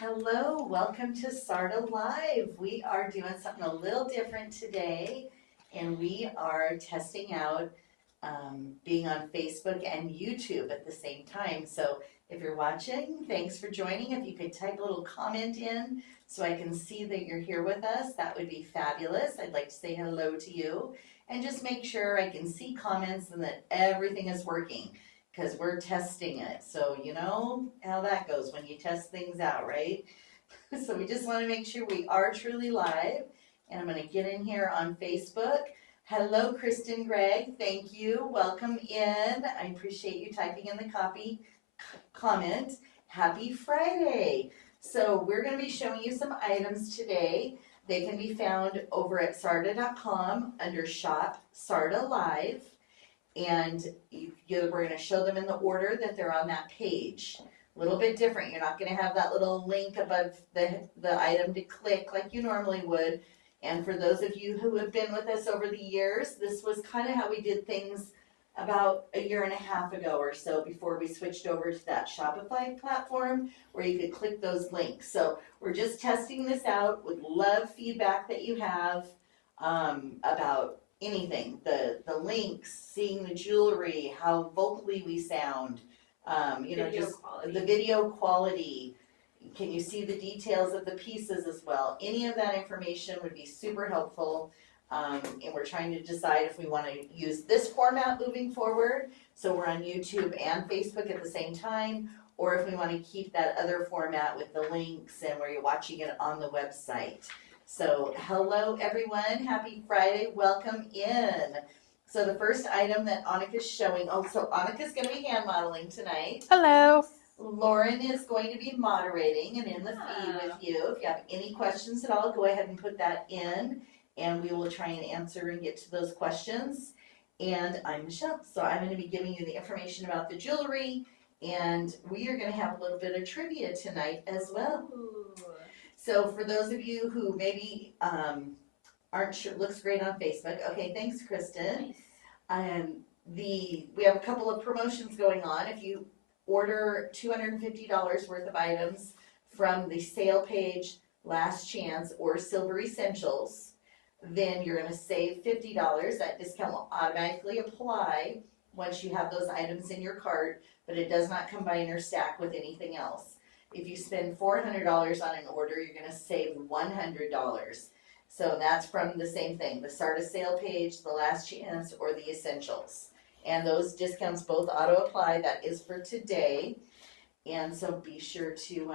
Hello, welcome to SARDA Live. We are doing something a little different today, and we are testing out being on Facebook and YouTube at the same time. So if you're watching, thanks for joining. If you could type a little comment in so I can see that you're here with us, that would be fabulous. I'd like to say hello to you and just make sure I can see comments and that everything is working, because we're testing it. So you know how that goes when you test things out, right? So we just want to make sure we are truly live. And I'm going to get in here on Facebook. Hello, Kristen Gregg. Thank you. Welcome in. I appreciate you typing in the comment. Happy Friday. So we're going to be showing you some items today. They can be found over at sarda.com under Shop SARDA Live. And we're going to show them in the order that they're on that page. A little bit different. You're not going to have that little link above the item to click like you normally would. And for those of you who have been with us over the years, this was kind of how we did things about a year and a half ago or so before we switched over to that Shopify platform where you could click those links. So we're just testing this out. Would love feedback that you have about anything, the links, seeing the jewelry, how vocally we sound, the video quality. Can you see the details of the pieces as well? Any of that information would be super helpful. And we're trying to decide if we want to use this format moving forward, so we're on YouTube and Facebook at the same time, or if we want to keep that other format with the links and where you're watching it on the website. So hello everyone, happy Friday, welcome in. So the first item that Annika's showing, so Annika's going to be hand modeling tonight. Hello. Lauren is going to be moderating and in the feed with you. If you have any questions at all, go ahead and put that in and we will try and answer and get to those questions. And I'm Michelle, so I'm going to be giving you the information about the jewelry, and we are going to have a little bit of trivia tonight as well. Ooh. So for those of you who maybe aren't sure, looks great on Facebook. Okay, thanks, Kristen. Nice. We have a couple of promotions going on. If you order $250 worth of items from the sale page, Last Chance, or Silver Essentials, then you're going to save $50. That discount will automatically apply once you have those items in your cart, but it does not combine or stack with anything else. If you spend $400 on an order, you're going to save $100. So that's from the same thing, the SARDA sale page, the Last Chance, or the Essentials. And those discounts both auto-apply. That is for today. And so be sure to,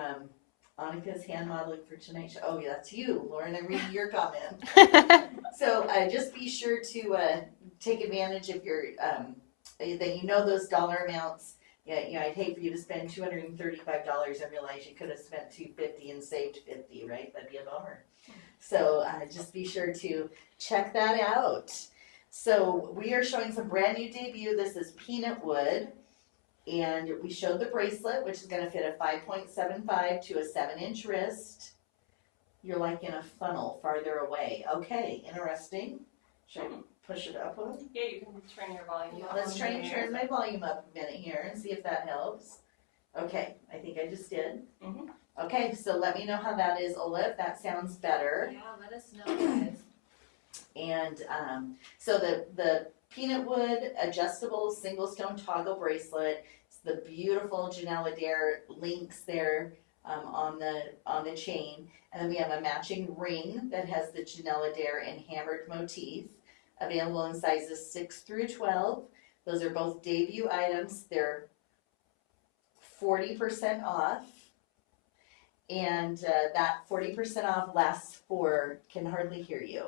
Annika's hand modeling for tonight's show. Oh, yeah, that's you, Lauren. I'm reading your comment. So just be sure to take advantage of your, that you know those dollar amounts. Yeah, I'd hate for you to spend $235 and realize you could have spent $250 and saved $50, right? That'd be a bummer. So just be sure to check that out. So we are showing some brand new debut. This is peanut wood. And we showed the bracelet, which is going to fit a 5.75 to a 7-inch wrist. You're like in a funnel farther away. Okay, interesting. Should I push it up one? Yeah, you can turn your volume up. Let's try and turn my volume up a minute here and see if that helps. Okay, I think I just did. Mm-hmm. Okay, so let me know how that is, Olive. That sounds better. Yeah, let us know, guys. And so the peanut wood adjustable single stone toggle bracelet. It's the beautiful Janyl Adair links there on the chain, and then we have a matching ring that has the Janyl Adair and hammered motif, available in sizes 6 through 12. Those are both debut items. They're 40% off, and that 40% off lasts for, can hardly hear you.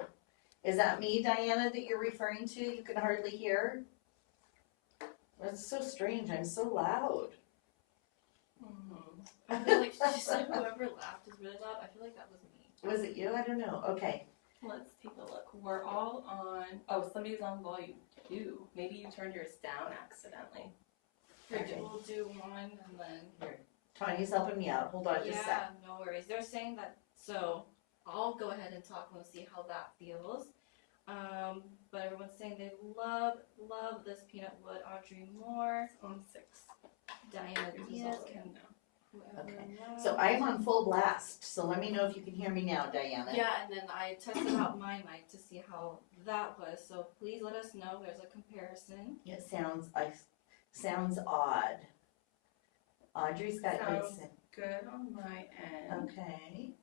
Is that me, Diana, that you're referring to? You can hardly hear? That's so strange. I'm so loud. I feel like she said whoever laughed is really loud. I feel like that was me. Was it you? I don't know. Okay. Let's take a look. We're all on, somebody's on volume 2. Maybe you turned yours down accidentally. Okay. We'll do one and then. Here. Tanya's helping me out. Hold on just a sec. Yeah, no worries. They're saying that, so I'll go ahead and talk and we'll see how that feels. But everyone's saying they love this peanut wood. Audrey Moore on 6. Diana Diaz can Okay. So I'm on full blast, so let me know if you can hear me now, Diana. Yeah, and then I tested out my mic to see how that was. So please let us know. There's a comparison. It sounds odd. Audrey's got Sounds good on my end. Okay.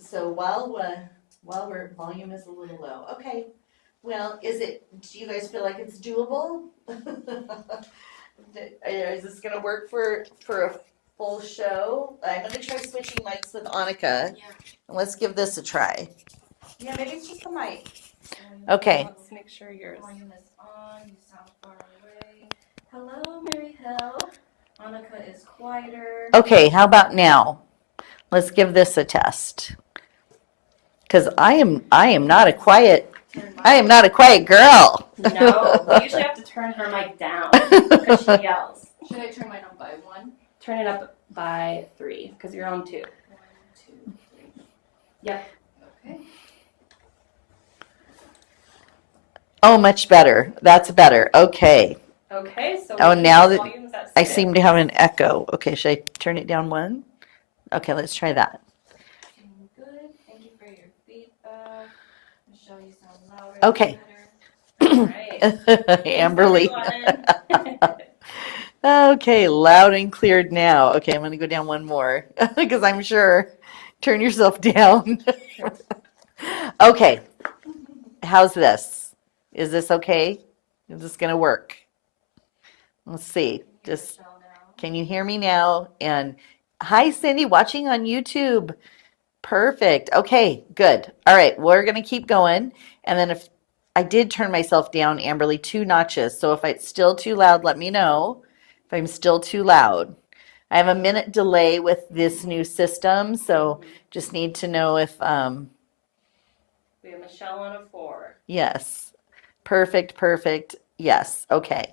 So while we're volume is a little low. Okay. Well, do you guys feel like it's doable? Is this gonna work for a full show? I'm gonna try switching mics with Annika. Yeah. And let's give this a try. Yeah, maybe it's just the mic. Okay. Let's make sure yours. Volume is on. You sound far away. Hello, Mary Hill. Annika is quieter. Okay, how about now? Let's give this a test. Because I am not a quiet girl. No, we usually have to turn her mic down because she yells. Should I turn mine up by 1? Turn it up by 3 because you're on 2. 1, 2, 3. Yep. Okay. Oh, much better. That's better. Okay. Okay, so Oh, we now keep that volumes at I 6. seem to have an echo. Okay, should I turn it down 1? Okay, let's try that. Good. Thank you for your feedback. Michelle, you sound louder. Okay. All right. Amberly. Thanks, Okay, loud and cleared now. Okay, I'm gonna go down 1 more because I'm sure. Turn yourself down. Okay, how's this? Is this okay? Is this gonna work? Let's see. Just Michelle now. can you hear me now? And hi, Cindy, watching on YouTube. Perfect. Okay, good. All right, we're gonna keep going. And then if I did turn myself down, Amberly, 2 notches. So if it's still too loud, let me know. If I'm still too loud. I have a minute delay with this new system, so just need to know if, We have Michelle on a 4. yes. Perfect. Yes. Okay.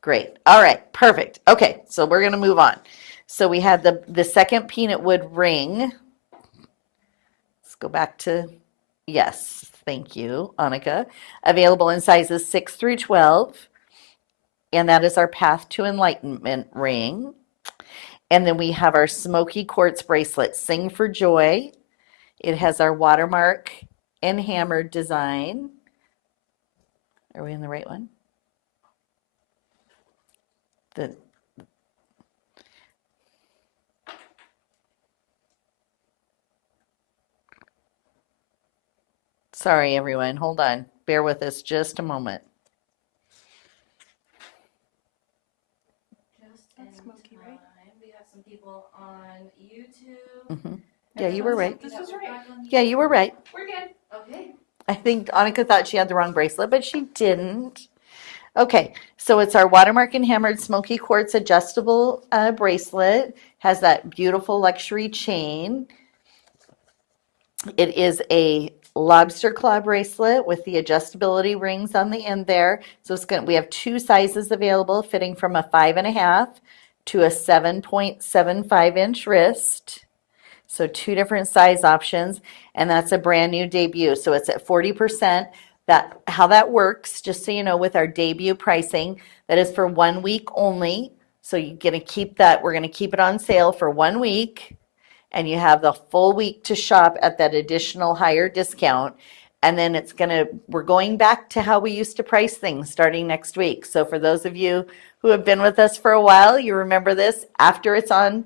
Great. All right. Perfect. Okay. So we're going to move on. So we had the second peanut wood ring. Let's go back to, yes. Thank you, Annika. Available in sizes 6 through 12. And that is our Path to Enlightenment ring. And then we have our smoky quartz bracelet, Sing for Joy. It has our watermark and hammered design. Are we in the right one? Sorry, everyone. Hold on. Bear with us just a moment. Just That's in smoky, right? time. We have some people on YouTube. Hmm. Yeah, you were right. This was right. Yeah, you were right. We're good. Okay. I think Annika thought she had the wrong bracelet, but she didn't. Okay, so it's our watermark and hammered smoky quartz adjustable bracelet. Has that beautiful luxury chain. It is a lobster claw bracelet with the adjustability rings on the end there. So we have 2 sizes available, fitting from a 5.5 to a 7.75 inch wrist. So 2 different size options, and that's a brand new debut. So it's at 40%. How that works, just so you know, with our debut pricing, that is for 1 week only. So you're gonna keep that, we're gonna keep it on sale for 1 week, and you have the full week to shop at that additional higher discount. And then we're going back to how we used to price things starting next week. So for those of you who have been with us for a while, you remember this. After it's on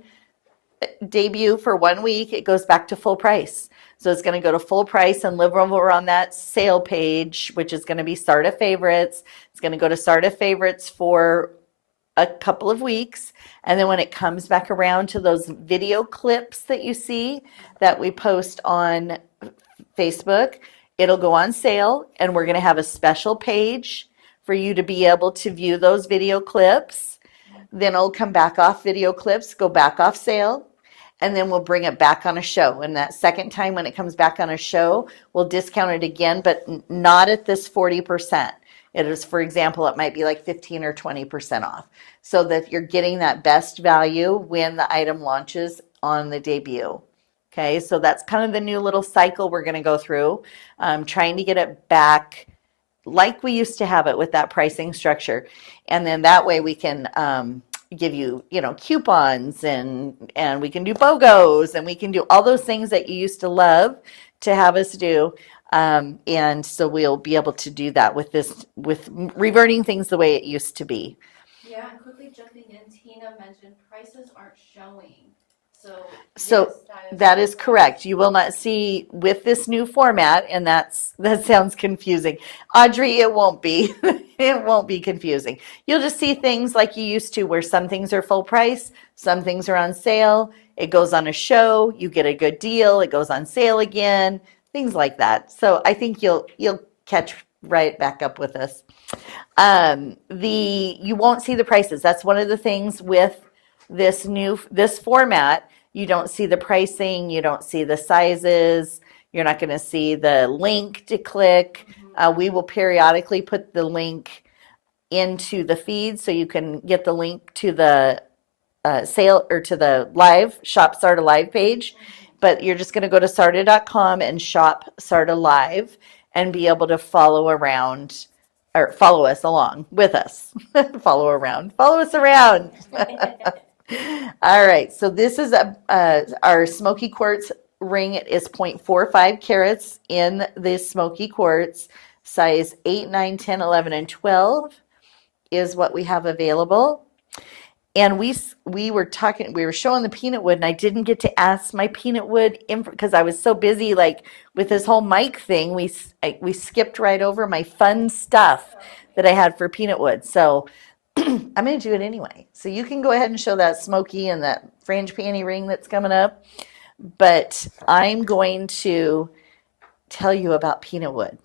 debut for 1 week, it goes back to full price. So it's going to go to full price and live over on that sale page, which is going to be SARDA Favorites. It's going to go to SARDA Favorites for a couple of weeks. And then when it comes back around to those video clips that you see that we post on Facebook, it'll go on sale, and we're going to have a special page for you to be able to view those video clips. Then it'll come back off video clips, go back off sale, and then we'll bring it back on a show. And that second time when it comes back on a show, we'll discount it again, but not at this 40%. It is, for example, it might be like 15 or 20% off, so that you're getting that best value when the item launches on the debut. Okay, so that's kind of the new little cycle we're going to go through, trying to get it back like we used to have it with that pricing structure. And then that way we can give you, coupons and we can do BOGOs and we can do all those things that you used to love to have us do. And so we'll be able to do that with reverting things the way it used to be. Yeah, and quickly jumping in, Tina mentioned prices aren't showing. So yes, that is correct. You will not see with this new format, and that sounds confusing. Audrey, it won't be. It won't be confusing. You'll just see things like you used to, where some things are full price, some things are on sale. It goes on a show, you get a good deal, it goes on sale again, things like that. So I think you'll catch right back up with us. You won't see the prices. That's one of the things with this format. You don't see the pricing, you don't see the sizes, you're not going to see the link to click. We will periodically put the link into the feed so you can get the link to the sale or to the live shop SARDA Live page. But you're just going to go to sarda.com and shop SARDA Live and be able to follow us along with us. Follow us around. All right, so this is our smoky quartz ring. It is 0.45 carats in the smoky quartz. Size 8, 9, 10, 11, and 12 is what we have available. And we were showing the peanut wood, and I didn't get to ask my peanut wood because I was so busy with this whole mic thing. We skipped right over my fun stuff that I had for peanut wood. So I'm going to do it anyway. So you can go ahead and show that smoky and that fringe panty ring that's coming up. But I'm going to tell you about peanut wood.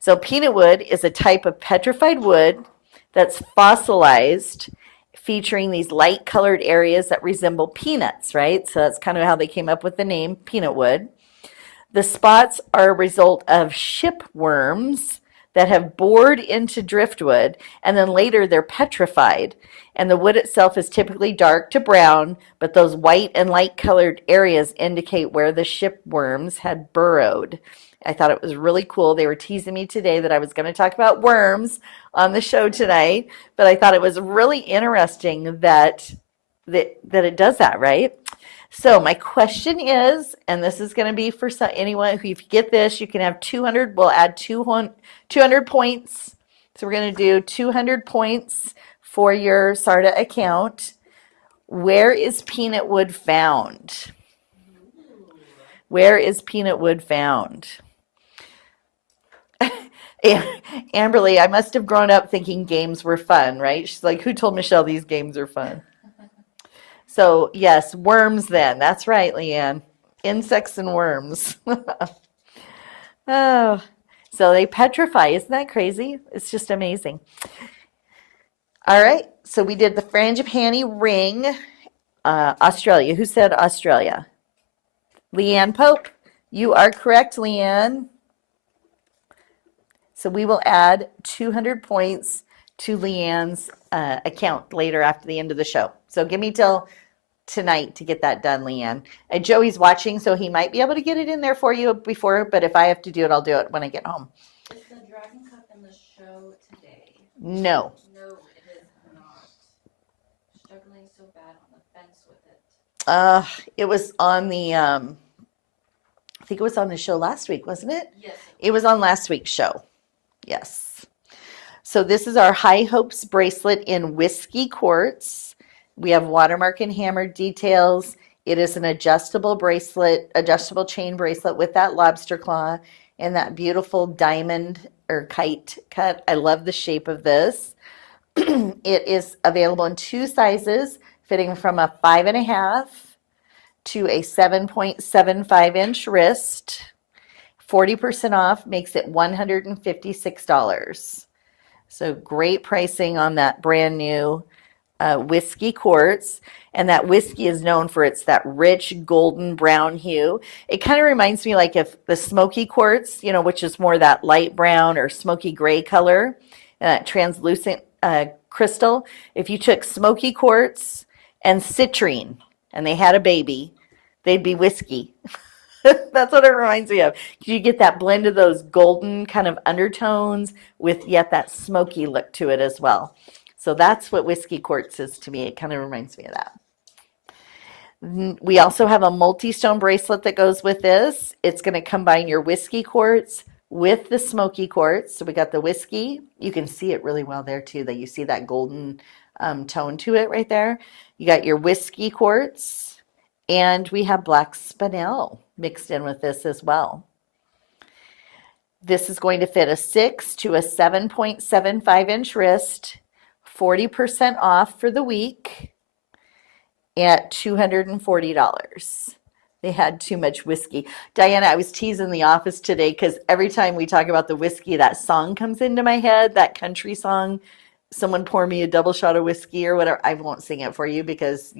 So peanut wood is a type of petrified wood that's fossilized, featuring these light colored areas that resemble peanuts, right? So that's kind of how they came up with the name peanut wood. The spots are a result of shipworms that have bored into driftwood, and then later they're petrified. And the wood itself is typically dark to brown, but those white and light colored areas indicate where the shipworms had burrowed. I thought it was really cool. They were teasing me today that I was going to talk about worms on the show tonight, but I thought it was really interesting that it does that, right? So my question is, and this is going to be for anyone who, if you get this, you can have 200. We'll add 200 points. So we're going to do 200 points for your SARDA account. Where is peanut wood found? Where is peanut wood found? Amberly, I must have grown up thinking games were fun, right? She's like, who told Michelle these games are fun? So yes, worms then. That's right, Leanne. Insects and worms. Oh, so they petrify. Isn't that crazy? It's just amazing. All right, so we did the frangipani ring. Australia. Who said Australia? Leanne Pope. You are correct, Leanne. So we will add 200 points to Leanne's account later after the end of the show. So give me till tonight to get that done, Leanne. And Joey's watching, so he might be able to get it in there for you before, but if I have to do it, I'll do it when I get home. Is the Dragon Cup in the show today? No. No, it is not. Struggling so bad on the fence with it. It was on the, I think it was on the show last week, wasn't it? Yes. It was on last week's show. Yes. So this is our High Hopes bracelet in whiskey quartz. We have watermark and hammer details. It is an adjustable bracelet, adjustable chain bracelet with that lobster claw and that beautiful diamond or kite cut. I love the shape of this. It is available in 2 sizes, fitting from a 5.5 to a 7.75 inch wrist. 40% off makes it $156. So great pricing on that brand new whiskey quartz. And that whiskey is known for that rich golden brown hue. It kind of reminds me like if the smoky quartz, which is more that light brown or smoky gray color, and that translucent crystal. If you took smoky quartz and citrine and they had a baby, they'd be whiskey. That's what it reminds me of. You get that blend of those golden kind of undertones with yet that smoky look to it as well. So that's what whiskey quartz is to me. It kind of reminds me of that. We also have a multi-stone bracelet that goes with this. It's going to combine your whiskey quartz with the smoky quartz. So we got the whiskey. You can see it really well there too, that you see that golden tone to it right there. You got your whiskey quartz, and we have black spinel mixed in with this as well. This is going to fit a 6 to a 7.75 inch wrist, 40% off for the week at $240. They had too much whiskey. Diana, I was teasing the office today because every time we talk about the whiskey, that song comes into my head, that country song. Someone pour me a double shot of whiskey or whatever. I won't sing it for you because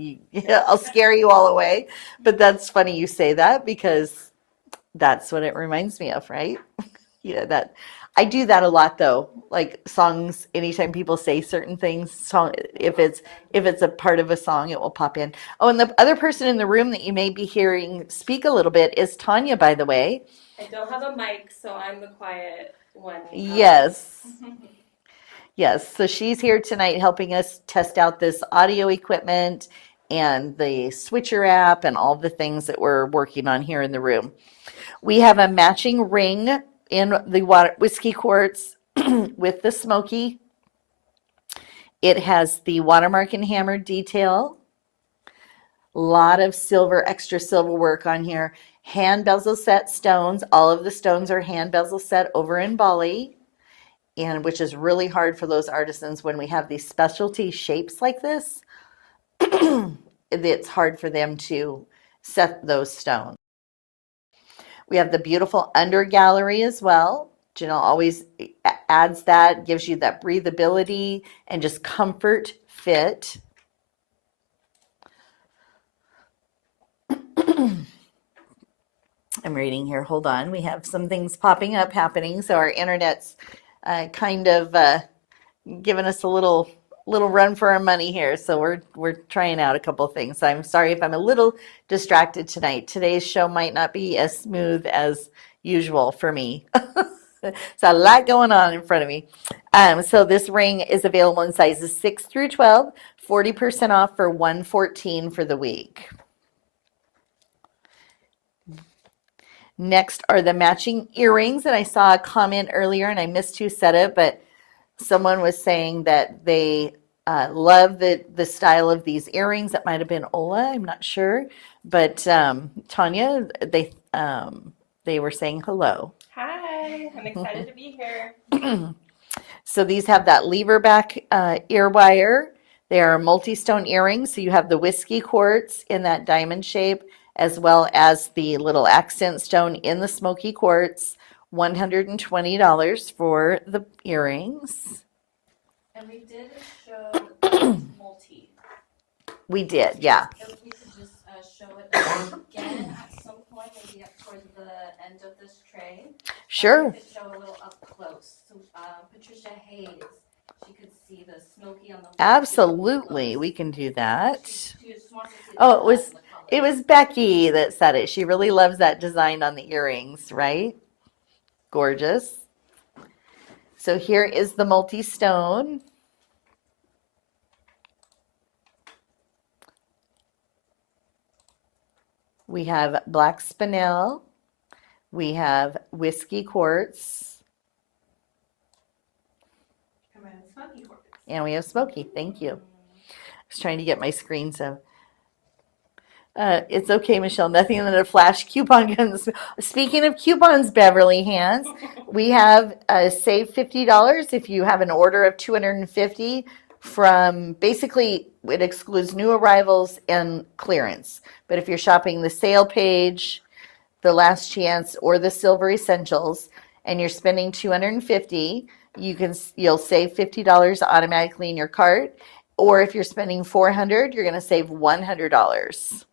I'll scare you all away. But that's funny you say that because that's what it reminds me of, right? That I do that a lot though. Like songs, anytime people say certain things, if it's a part of a song, it will pop in. Oh, and the other person in the room that you may be hearing speak a little bit is Tanya, by the way. I don't have a mic, so I'm the quiet one. Yes. Yes, so she's here tonight helping us test out this audio equipment and the switcher app and all the things that we're working on here in the room. We have a matching ring in the whiskey quartz with the smoky. It has the watermark and hammered detail. A lot of silver, extra silver work on here. Hand bezel set stones. All of the stones are hand bezel set over in Bali, and which is really hard for those artisans when we have these specialty shapes like this. It's hard for them to set those stones. We have the beautiful under gallery as well. Janyl always adds that, gives you that breathability and just comfort fit. I'm reading here. Hold on. We have some things popping up happening. So our internet's kind of giving us a little run for our money here. So we're trying out a couple things. So I'm sorry if I'm a little distracted tonight. Today's show might not be as smooth as usual for me. It's a lot going on in front of me. So this ring is available in sizes 6 through 12, 40% off for $114 for the week. Next are the matching earrings. And I saw a comment earlier, and I missed who said it, but someone was saying that they love the style of these earrings. That might have been Ola, I'm not sure. But Tanya, they were saying hello. Hi, I'm excited to be here. So these have that lever back ear wire. They are multi-stone earrings. So you have the whiskey quartz in that diamond shape, as well as the little accent stone in the smoky quartz. $120 for the earrings. And we did show multi. We did, yeah. If we could just show it again at some point, maybe up towards the end of this tray. Sure. We could show a little up close. So Patricia Hayes, she could see the smoky on the. Absolutely, we can do that. She just wants to see Oh, the it was Becky that said it. She really loves that design on the earrings, right? Gorgeous. So here is the multi-stone. We have black spinel. We have whiskey quartz. And we have smoky. Thank you. I was trying to get my screen so. It's okay, Michelle. Nothing that a flash coupon can. Speaking of coupons, Beverly Hands, we have save $50 if you have an order of $250 from basically it excludes new arrivals and clearance. But if you're shopping the sale page, the last chance, or the silver essentials, and you're spending $250, you'll save $50 automatically in your cart. Or if you're spending $400, you're going to save $100.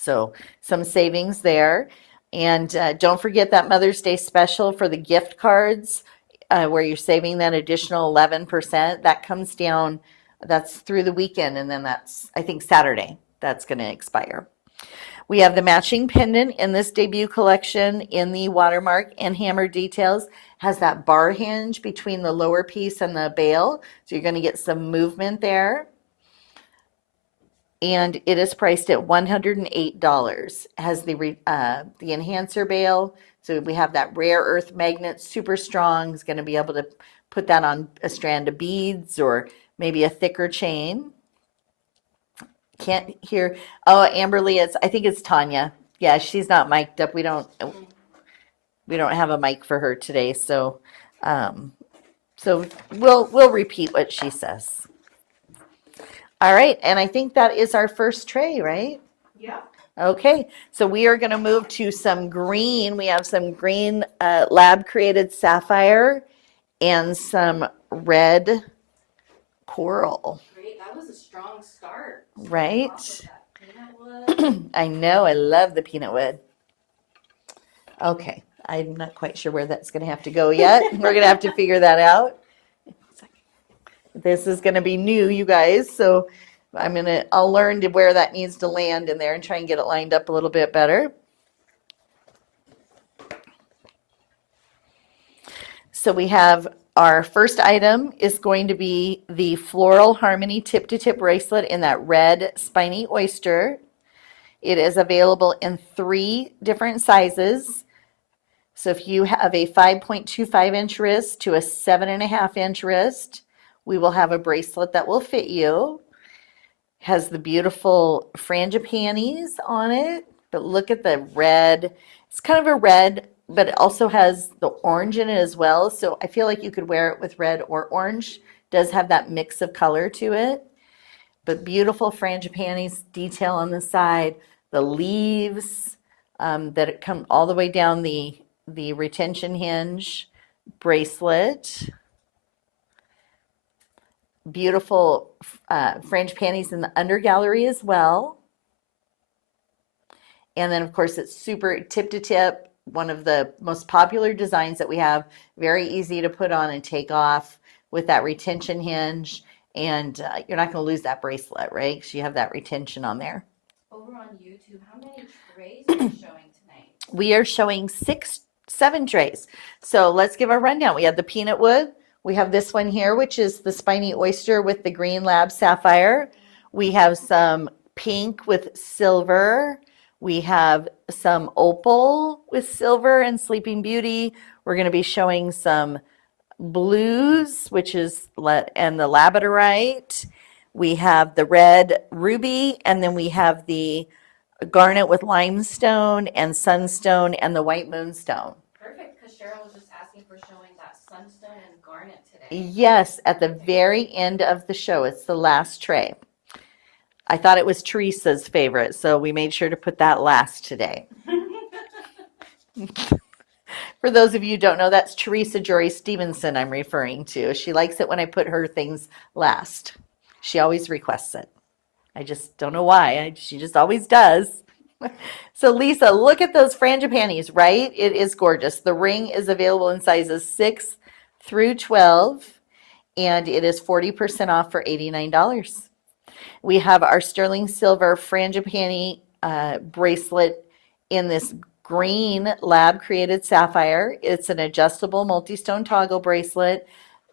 So some savings there. And don't forget that Mother's Day special for the gift cards where you're saving that additional 11%. That comes down, that's through the weekend, and then that's, I think, Saturday. That's going to expire. We have the matching pendant in this debut collection in the watermark and hammer details, has that bar hinge between the lower piece and the bail. So you're going to get some movement there. And it is priced at $108. It has the enhancer bail. So we have that rare earth magnet, super strong. It's going to be able to put that on a strand of beads or maybe a thicker chain. Can't hear. Oh, Amberly, I think it's Tanya. Yeah, she's not mic'd up. We don't have a mic for her today, so we'll repeat what she says. All right, and I think that is our first tray, right? Yeah. Okay, so we are going to move to some green. We have some green lab created sapphire and some red coral. Great. That was a strong start. Right? Off with that peanut wood. I know, I love the peanut wood. Okay, I'm not quite sure where that's going to have to go yet. We're going to have to figure that out. This is going to be new, you guys, so I'll learn where that needs to land in there and try and get it lined up a little bit better. So we have our first item is going to be the Floral Harmony tip-to-tip bracelet in that red spiny oyster. It is available in 3 different sizes. So if you have a 5.25 inch wrist to a 7.5 inch wrist, we will have a bracelet that will fit you. Has the beautiful frangipanis on it, but look at the red. It's kind of a red, but it also has the orange in it as well. So I feel like you could wear it with red or orange. It does have that mix of color to it, but beautiful frangipanis detail on the side. The leaves that it come all the way down the retention hinge bracelet. Beautiful frangipanis in the under gallery as well. And then of course it's super tip to tip, one of the most popular designs that we have, very easy to put on and take off with that retention hinge. And you're not going to lose that bracelet, right? Because you have that retention on there. Over on YouTube, how many trays are you showing tonight? We are showing 7 trays. So let's give a rundown. We have the peanut wood. We have this one here, which is the spiny oyster with the green lab sapphire. We have some pink with silver. We have some opal with silver and Sleeping Beauty. We're going to be showing some blues, which is and the labradorite. We have the red ruby, and then we have the garnet with limestone and sunstone and the white moonstone. Perfect, because Cheryl was just asking for showing that sunstone and garnet today. Yes, at the very end of the show. It's the last tray. I thought it was Teresa's favorite, so we made sure to put that last today. For those of you who don't know, that's Teresa Jory Stevenson I'm referring to. She likes it when I put her things last. She always requests it. I just don't know why. She just always does. So Lisa, look at those frangipanis, right? It is gorgeous. The ring is available in sizes 6 through 12, and it is 40% off for $89. We have our sterling silver frangipani bracelet in this green lab created sapphire. It's an adjustable multi-stone toggle bracelet.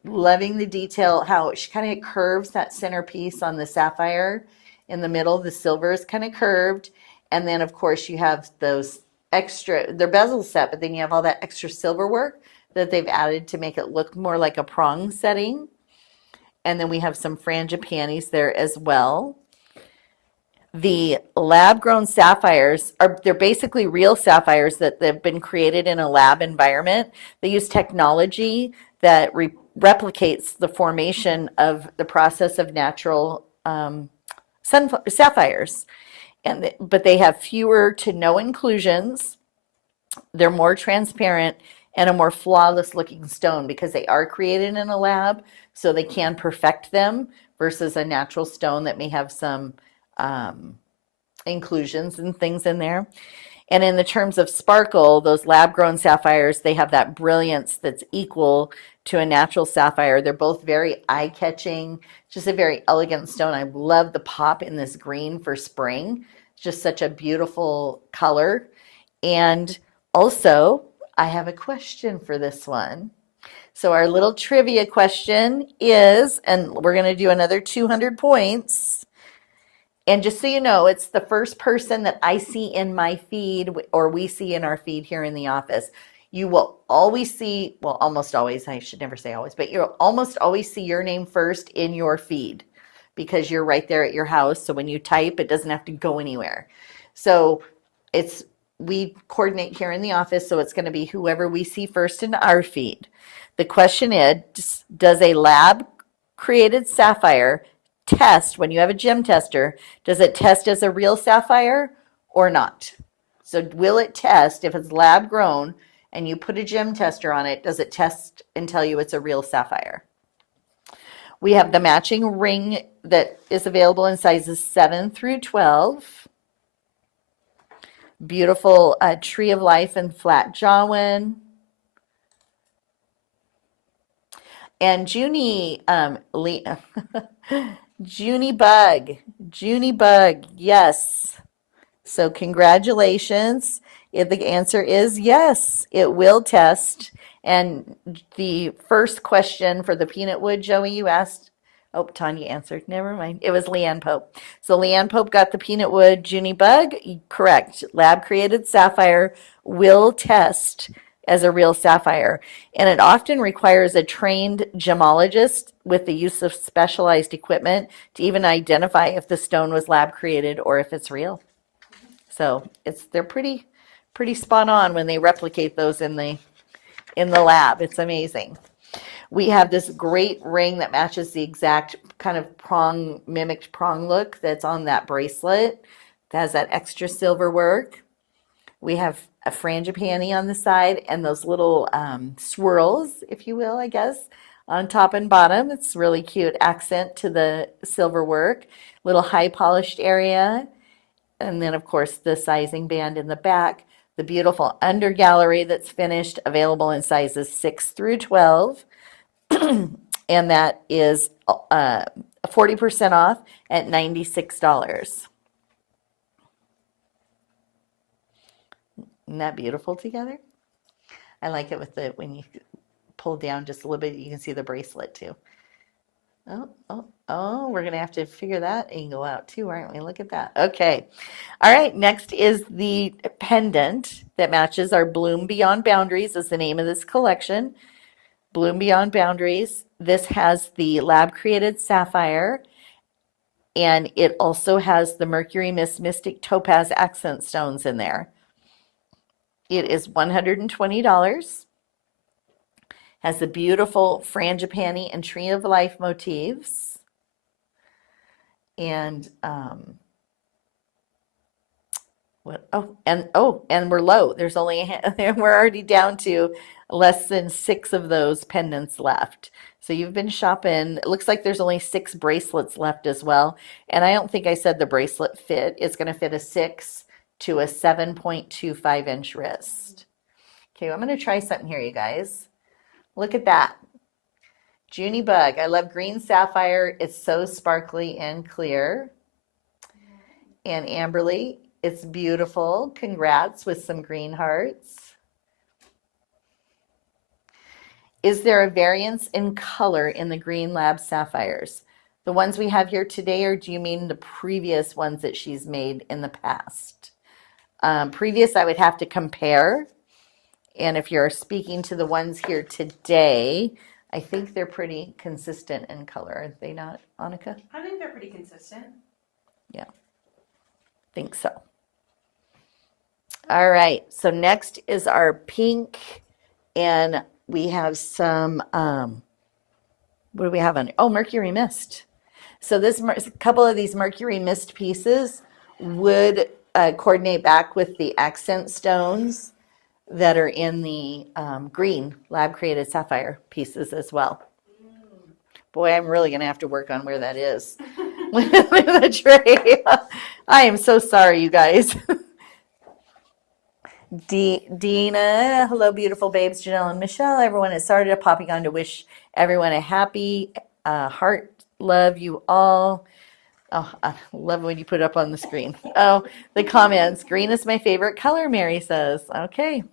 Loving the detail, how she kind of curves that centerpiece on the sapphire in the middle. The silver is kind of curved. And then of course you have those extra, they're bezel set, but then you have all that extra silver work that they've added to make it look more like a prong setting. And then we have some frangipanis there as well. The lab-grown sapphires they're basically real sapphires that they've been created in a lab environment. They use technology that replicates the formation of the process of natural sapphires. But they have fewer to no inclusions. They're more transparent and a more flawless looking stone because they are created in a lab, so they can perfect them versus a natural stone that may have some inclusions and things in there. And in the terms of sparkle, those lab-grown sapphires, they have that brilliance that's equal to a natural sapphire. They're both very eye-catching, just a very elegant stone. I love the pop in this green for spring. It's just such a beautiful color. And also, I have a question for this one. So our little trivia question is, and we're going to do another 200 points. And just so you know, it's the first person that I see in my feed or we see in our feed here in the office. You will always see, well, almost always, I should never say always, but you'll almost always see your name first in your feed because you're right there at your house. So when you type, it doesn't have to go anywhere. So we coordinate here in the office, so it's going to be whoever we see first in our feed. The question is, does a lab created sapphire test, when you have a gem tester, does it test as a real sapphire or not? So will it test if it's lab grown and you put a gem tester on it, does it test and tell you it's a real sapphire? We have the matching ring that is available in sizes 7 through 12. Beautiful tree of life and flat jawin. And Junie, Junie Bug, yes. So congratulations. If the answer is yes, it will test. And the first question for the peanut wood, Joey, you asked. Oh, Tanya answered. Never mind. It was Leanne Pope. So Leanne Pope got the peanut wood Junie Bug. Correct. Lab created sapphire will test as a real sapphire. And it often requires a trained gemologist with the use of specialized equipment to even identify if the stone was lab created or if it's real. So they're pretty spot on when they replicate those in the lab. It's amazing. We have this great ring that matches the exact kind of mimicked prong look that's on that bracelet. It has that extra silver work. We have a frangipani on the side and those little swirls, if you will, I guess, on top and bottom. It's really cute accent to the silver work. Little high polished area. And then, of course, the sizing band in the back. The beautiful under gallery that's finished, available in sizes 6 through 12. And that is 40% off at $96. Isn't that beautiful together? I like it with when you pull down just a little bit, you can see the bracelet too. Oh, we're going to have to figure that angle out too, aren't we? Look at that. Okay. All right. Next is the pendant that matches our Bloom Beyond Boundaries is the name of this collection. Bloom Beyond Boundaries. This has the lab created sapphire and it also has the Mercury Mist Mystic Topaz accent stones in there. It is $120. Has the beautiful frangipani and tree of life motifs. And and we're low. There's only we're already down to less than 6 of those pendants left. So you've been shopping. It looks like there's only 6 bracelets left as well. And I don't think I said the bracelet fit. It's going to fit a 6 to a 7.25 inch wrist. Okay, I'm going to try something here, you guys. Look at that. Junie Bug. I love green sapphire. It's so sparkly and clear. And Amberly, it's beautiful. Congrats with some green hearts. Is there a variance in color in the Green Lab sapphires? The ones we have here today, or do you mean the previous ones that she's made in the past? Previous, I would have to compare. And if you're speaking to the ones here today, I think they're pretty consistent in color, are they not, Annika? I think they're pretty consistent. Yeah, think so. All right, so next is our pink, and we have some, what do we have on? Oh, Mercury Mist. So a couple of these Mercury Mist pieces would coordinate back with the accent stones that are in the green lab created sapphire pieces as well. Boy, I'm really going to have to work on where that is. With the tray. I am so sorry, you guys. Dina, hello, beautiful babes, Janyl and Michelle. Everyone at SARDA popping on to wish everyone a happy heart. Love you all. Oh, I love when you put it up on the screen. Oh, the comments. Green is my favorite color, Mary says. Okay.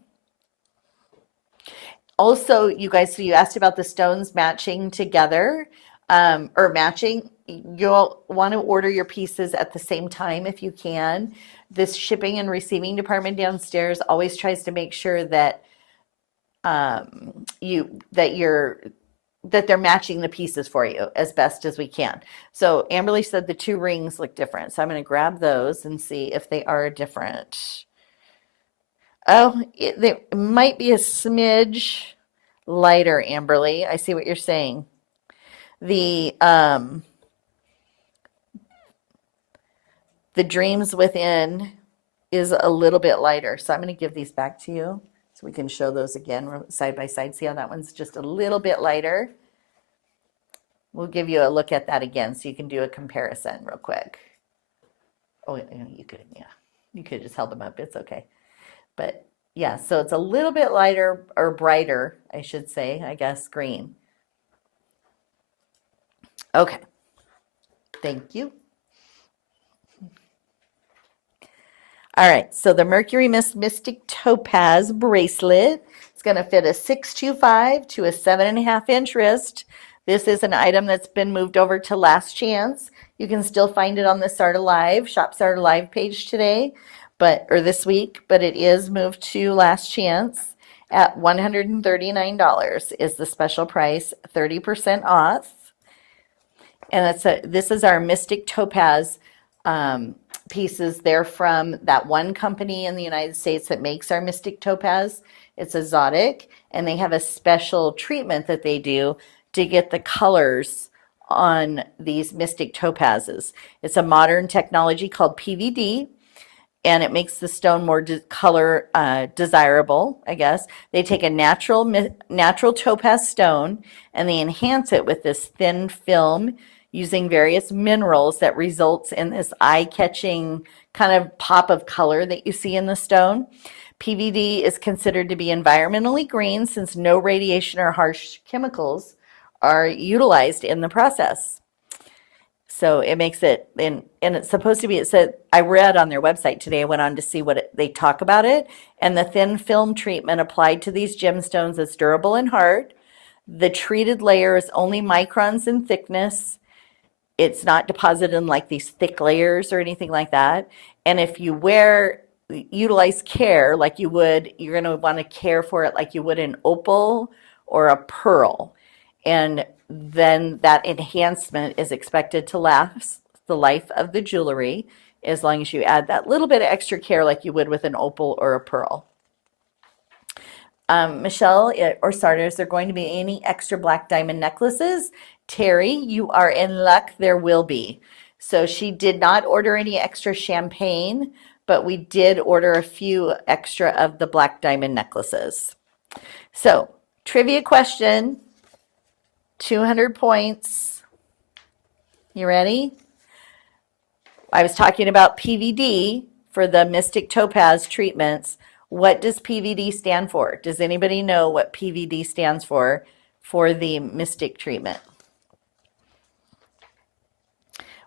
Also, you guys, so you asked about the stones matching together, or matching. You'll want to order your pieces at the same time if you can. This shipping and receiving department downstairs always tries to make sure that you that you're that they're matching the pieces for you as best as we can. So Amberly said the two rings look different. So I'm going to grab those and see if they are different. Oh, they might be a smidge lighter, Amberly. I see what you're saying. The dreams within is a little bit lighter. So I'm going to give these back to you so we can show those again side by side. See how that one's just a little bit lighter? We'll give you a look at that again so you can do a comparison real quick. Oh, you could, yeah, you could just held them up. It's okay. But yeah, so it's a little bit lighter or brighter, I should say, I guess, green. Okay. Thank you. All right, so the Mercury Mist Mystic Topaz bracelet is going to fit a 625 to a 7.5 inch wrist. This is an item that's been moved over to Last Chance. You can still find it on the SARDA Live, Shop SARDA Live page today, or this week, but it is moved to Last Chance at $139 is the special price, 30% off. And this is our Mystic Topaz pieces. They're from that one company in the United States that makes our Mystic Topaz. It's exotic, and they have a special treatment that they do to get the colors on these Mystic Topazes. It's a modern technology called PVD, and it makes the stone more color desirable, I guess. They take a natural topaz stone and they enhance it with this thin film using various minerals that results in this eye-catching kind of pop of color that you see in the stone. PVD is considered to be environmentally green since no radiation or harsh chemicals are utilized in the process. So it makes it, and it's supposed to be, it said, I read on their website today, I went on to see what they talk about it, and the thin film treatment applied to these gemstones is durable and hard. The treated layer is only microns in thickness. It's not deposited in like these thick layers or anything like that. And if you utilize care like you would, you're going to want to care for it like you would an opal or a pearl. And then that enhancement is expected to last the life of the jewelry as long as you add that little bit of extra care like you would with an opal or a pearl. Michelle or Sarda, is there going to be any extra black diamond necklaces? Terry, you are in luck. There will be. So she did not order any extra champagne, but we did order a few extra of the black diamond necklaces. So, trivia question, 200 points. You ready? I was talking about PVD for the Mystic Topaz treatments. What does PVD stand for? Does anybody know what PVD stands for the Mystic treatment?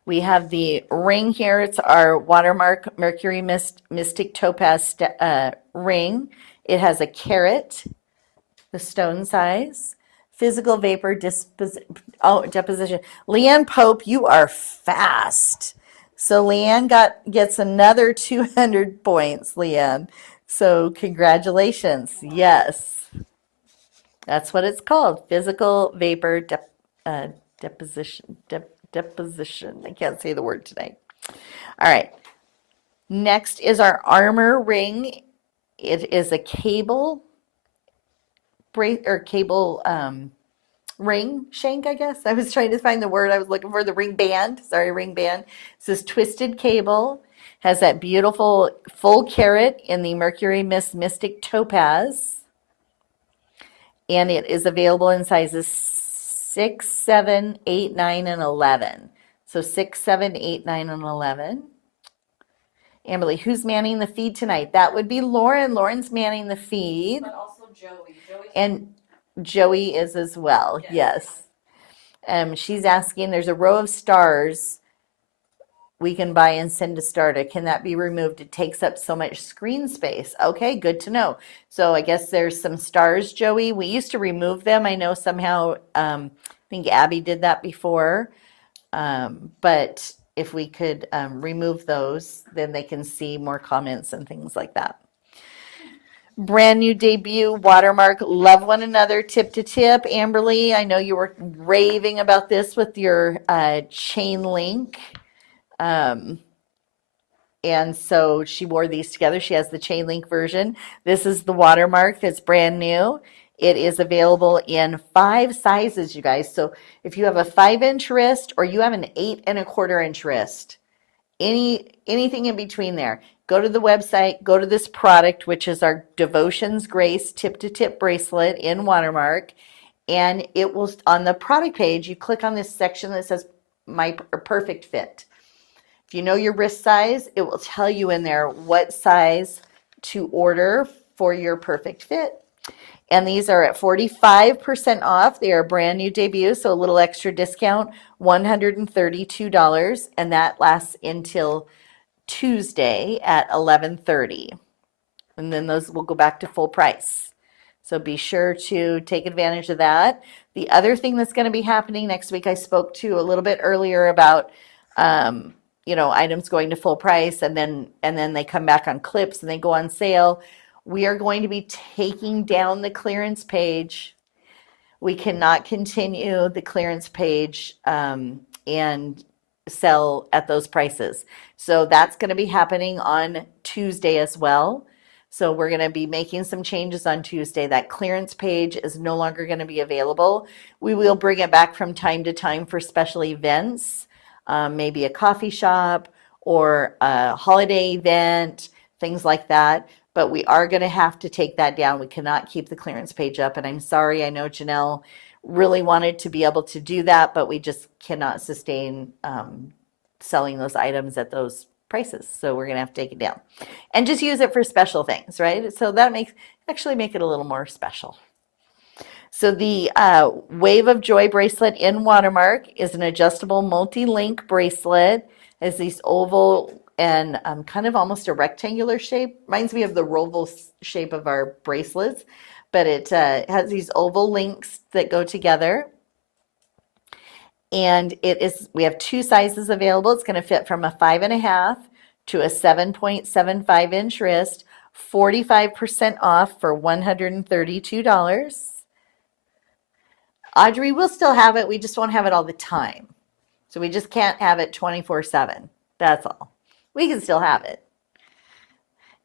We have the ring here. It's our Watermark Mercury Mystic Topaz ring. It has a carat, the stone size, physical vapor deposition. Leanne Pope, you are fast. So Leanne gets another 200 points, Leanne. So congratulations. Yes. That's what it's called. Physical vapor deposition. Deposition. I can't say the word today. All right. Next is our armor ring. It is a cable ring shank, I guess. I was trying to find the word. I was looking for the ring band. Sorry, ring band. It's this twisted cable. Has that beautiful full carat in the Mercury Mystic Topaz. And it is available in sizes 6, 7, 8, 9, and 11. So 6, 7, 8, 9, and 11. Amberly, who's manning the feed tonight? That would be Lauren. Lauren's manning the feed. But also Joey. And Joey is as well, yes. She's asking, there's a row of stars we can buy and send to SARDA. Can that be removed? It takes up so much screen space. Okay, good to know. So I guess there's some stars, Joey. We used to remove them. I know somehow, I think Abby did that before. But if we could remove those, then they can see more comments and things like that. Brand new debut watermark. Love one another. Tip to tip. Amberly, I know you were raving about this with your chain link. And so she wore these together. She has the chain link version. This is the watermark that's brand new. It is available in 5 sizes, you guys. So if you have a 5-inch wrist or you have an 8 1/4-inch wrist, anything in between there, go to the website, go to this product, which is our Devotions Grace tip to tip bracelet in watermark. And it will, on the product page, you click on this section that says my perfect fit. If you know your wrist size, it will tell you in there what size to order for your perfect fit. And these are at 45% off. They are a brand new debut, so a little extra discount, $132, and that lasts until Tuesday at 11:30. And then those will go back to full price. So be sure to take advantage of that. The other thing that's going to be happening next week, I spoke to a little bit earlier about items going to full price and then they come back on clips and they go on sale. We are going to be taking down the clearance page. We cannot continue the clearance page and sell at those prices. So that's going to be happening on Tuesday as well. So we're going to be making some changes on Tuesday. That clearance page is no longer going to be available. We will bring it back from time to time for special events, maybe a coffee shop or a holiday event, things like that. But we are going to have to take that down. We cannot keep the clearance page up. And I'm sorry, I know Janyl really wanted to be able to do that, but we just cannot sustain selling those items at those prices. So we're going to have to take it down and just use it for special things, right? So that make it a little more special. So the Wave of Joy bracelet in watermark is an adjustable multi-link bracelet. It has these oval and kind of almost a rectangular shape. Reminds me of the oval shape of our bracelets, but it has these oval links that go together. And we have 2 sizes available. It's going to fit from a 5.5 to a 7.75-inch wrist, 45% off for $132. Audrey, we'll still have it. We just won't have it all the time. So we just can't have it 24/7. That's all. We can still have it.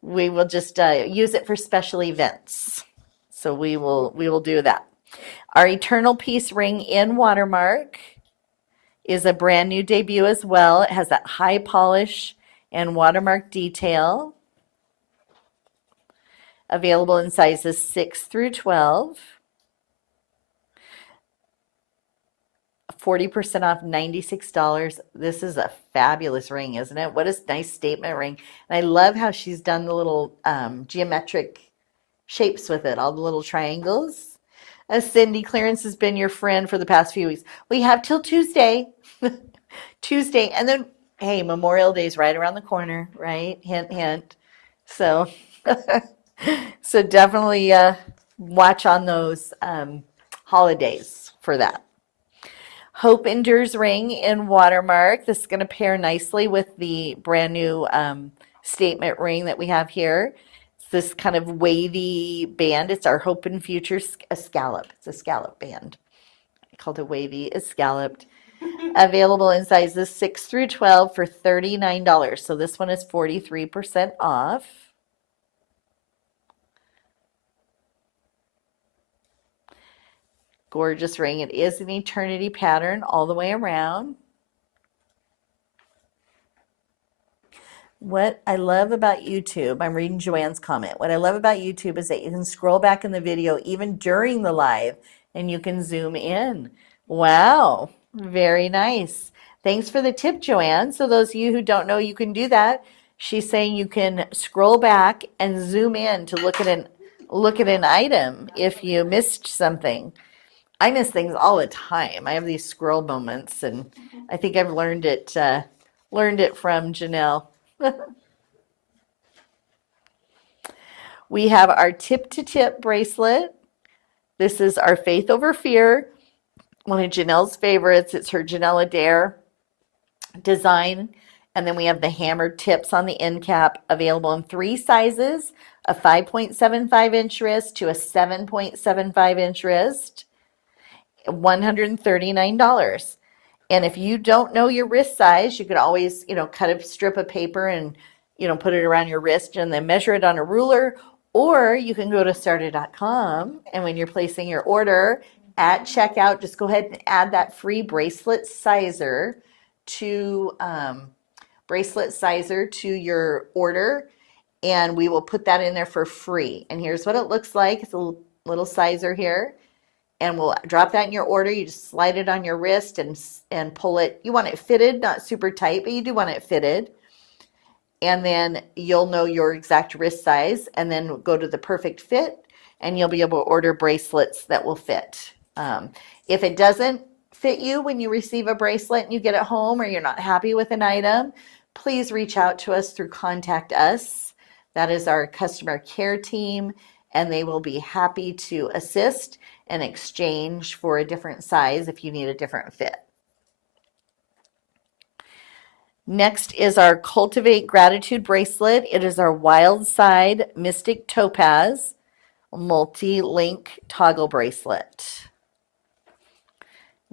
We will just use it for special events. So we will do that. Our Eternal Peace ring in watermark is a brand new debut as well. It has that high polish and watermark detail. Available in sizes 6 through 12. 40% off, $96. This is a fabulous ring, isn't it? What a nice statement ring. And I love how she's done the little geometric shapes with it, all the little triangles. Cindy, clearance has been your friend for the past few weeks. We have till Tuesday. Tuesday. And then, hey, Memorial Day is right around the corner, right? Hint, hint. So, so definitely watch on those holidays for that. Hope Endures ring in watermark. This is going to pair nicely with the brand new statement ring that we have here. It's this kind of wavy band. It's our Hope and Future scallop. It's a scallop band. I called it wavy. It's scalloped. Available in sizes 6 through 12 for $39. So this one is 43% off. Gorgeous ring. It is an eternity pattern all the way around. What I love about YouTube, I'm reading Joanne's comment. What I love about YouTube is that you can scroll back in the video even during the live and you can zoom in. Wow, very nice. Thanks for the tip, Joanne. So those of you who don't know, you can do that. She's saying you can scroll back and zoom in to look at an item if you missed something. I miss things all the time. I have these scroll moments, and I think I've learned it Learned it from Janyl. We have our tip to tip bracelet. This is our Faith Over Fear, one of Janelle's favorites. It's her Janyl Adair design. And then we have the hammered tips on the end cap, available in 3 sizes, a 5.75 inch wrist to a 7.75 inch wrist, $139. And if you don't know your wrist size, you could always, cut a strip of paper and, put it around your wrist and then measure it on a ruler. Or you can go to SARDA.com, and when you're placing your order at checkout, just go ahead and add that free bracelet sizer to your order, and we will put that in there for free. And here's what it looks like. It's a little sizer here, and we'll drop that in your order. You just slide it on your wrist and pull it. You want it fitted, not super tight, but you do want it fitted. And then you'll know your exact wrist size, and then go to the perfect fit, and you'll be able to order bracelets that will fit. If it doesn't fit you when you receive a bracelet and you get it home, or you're not happy with an item, please reach out to us through Contact Us. That is our customer care team, and they will be happy to assist and exchange for a different size if you need a different fit. Next is our Cultivate Gratitude bracelet. It is our Wild Side Mystic Topaz multi-link toggle bracelet.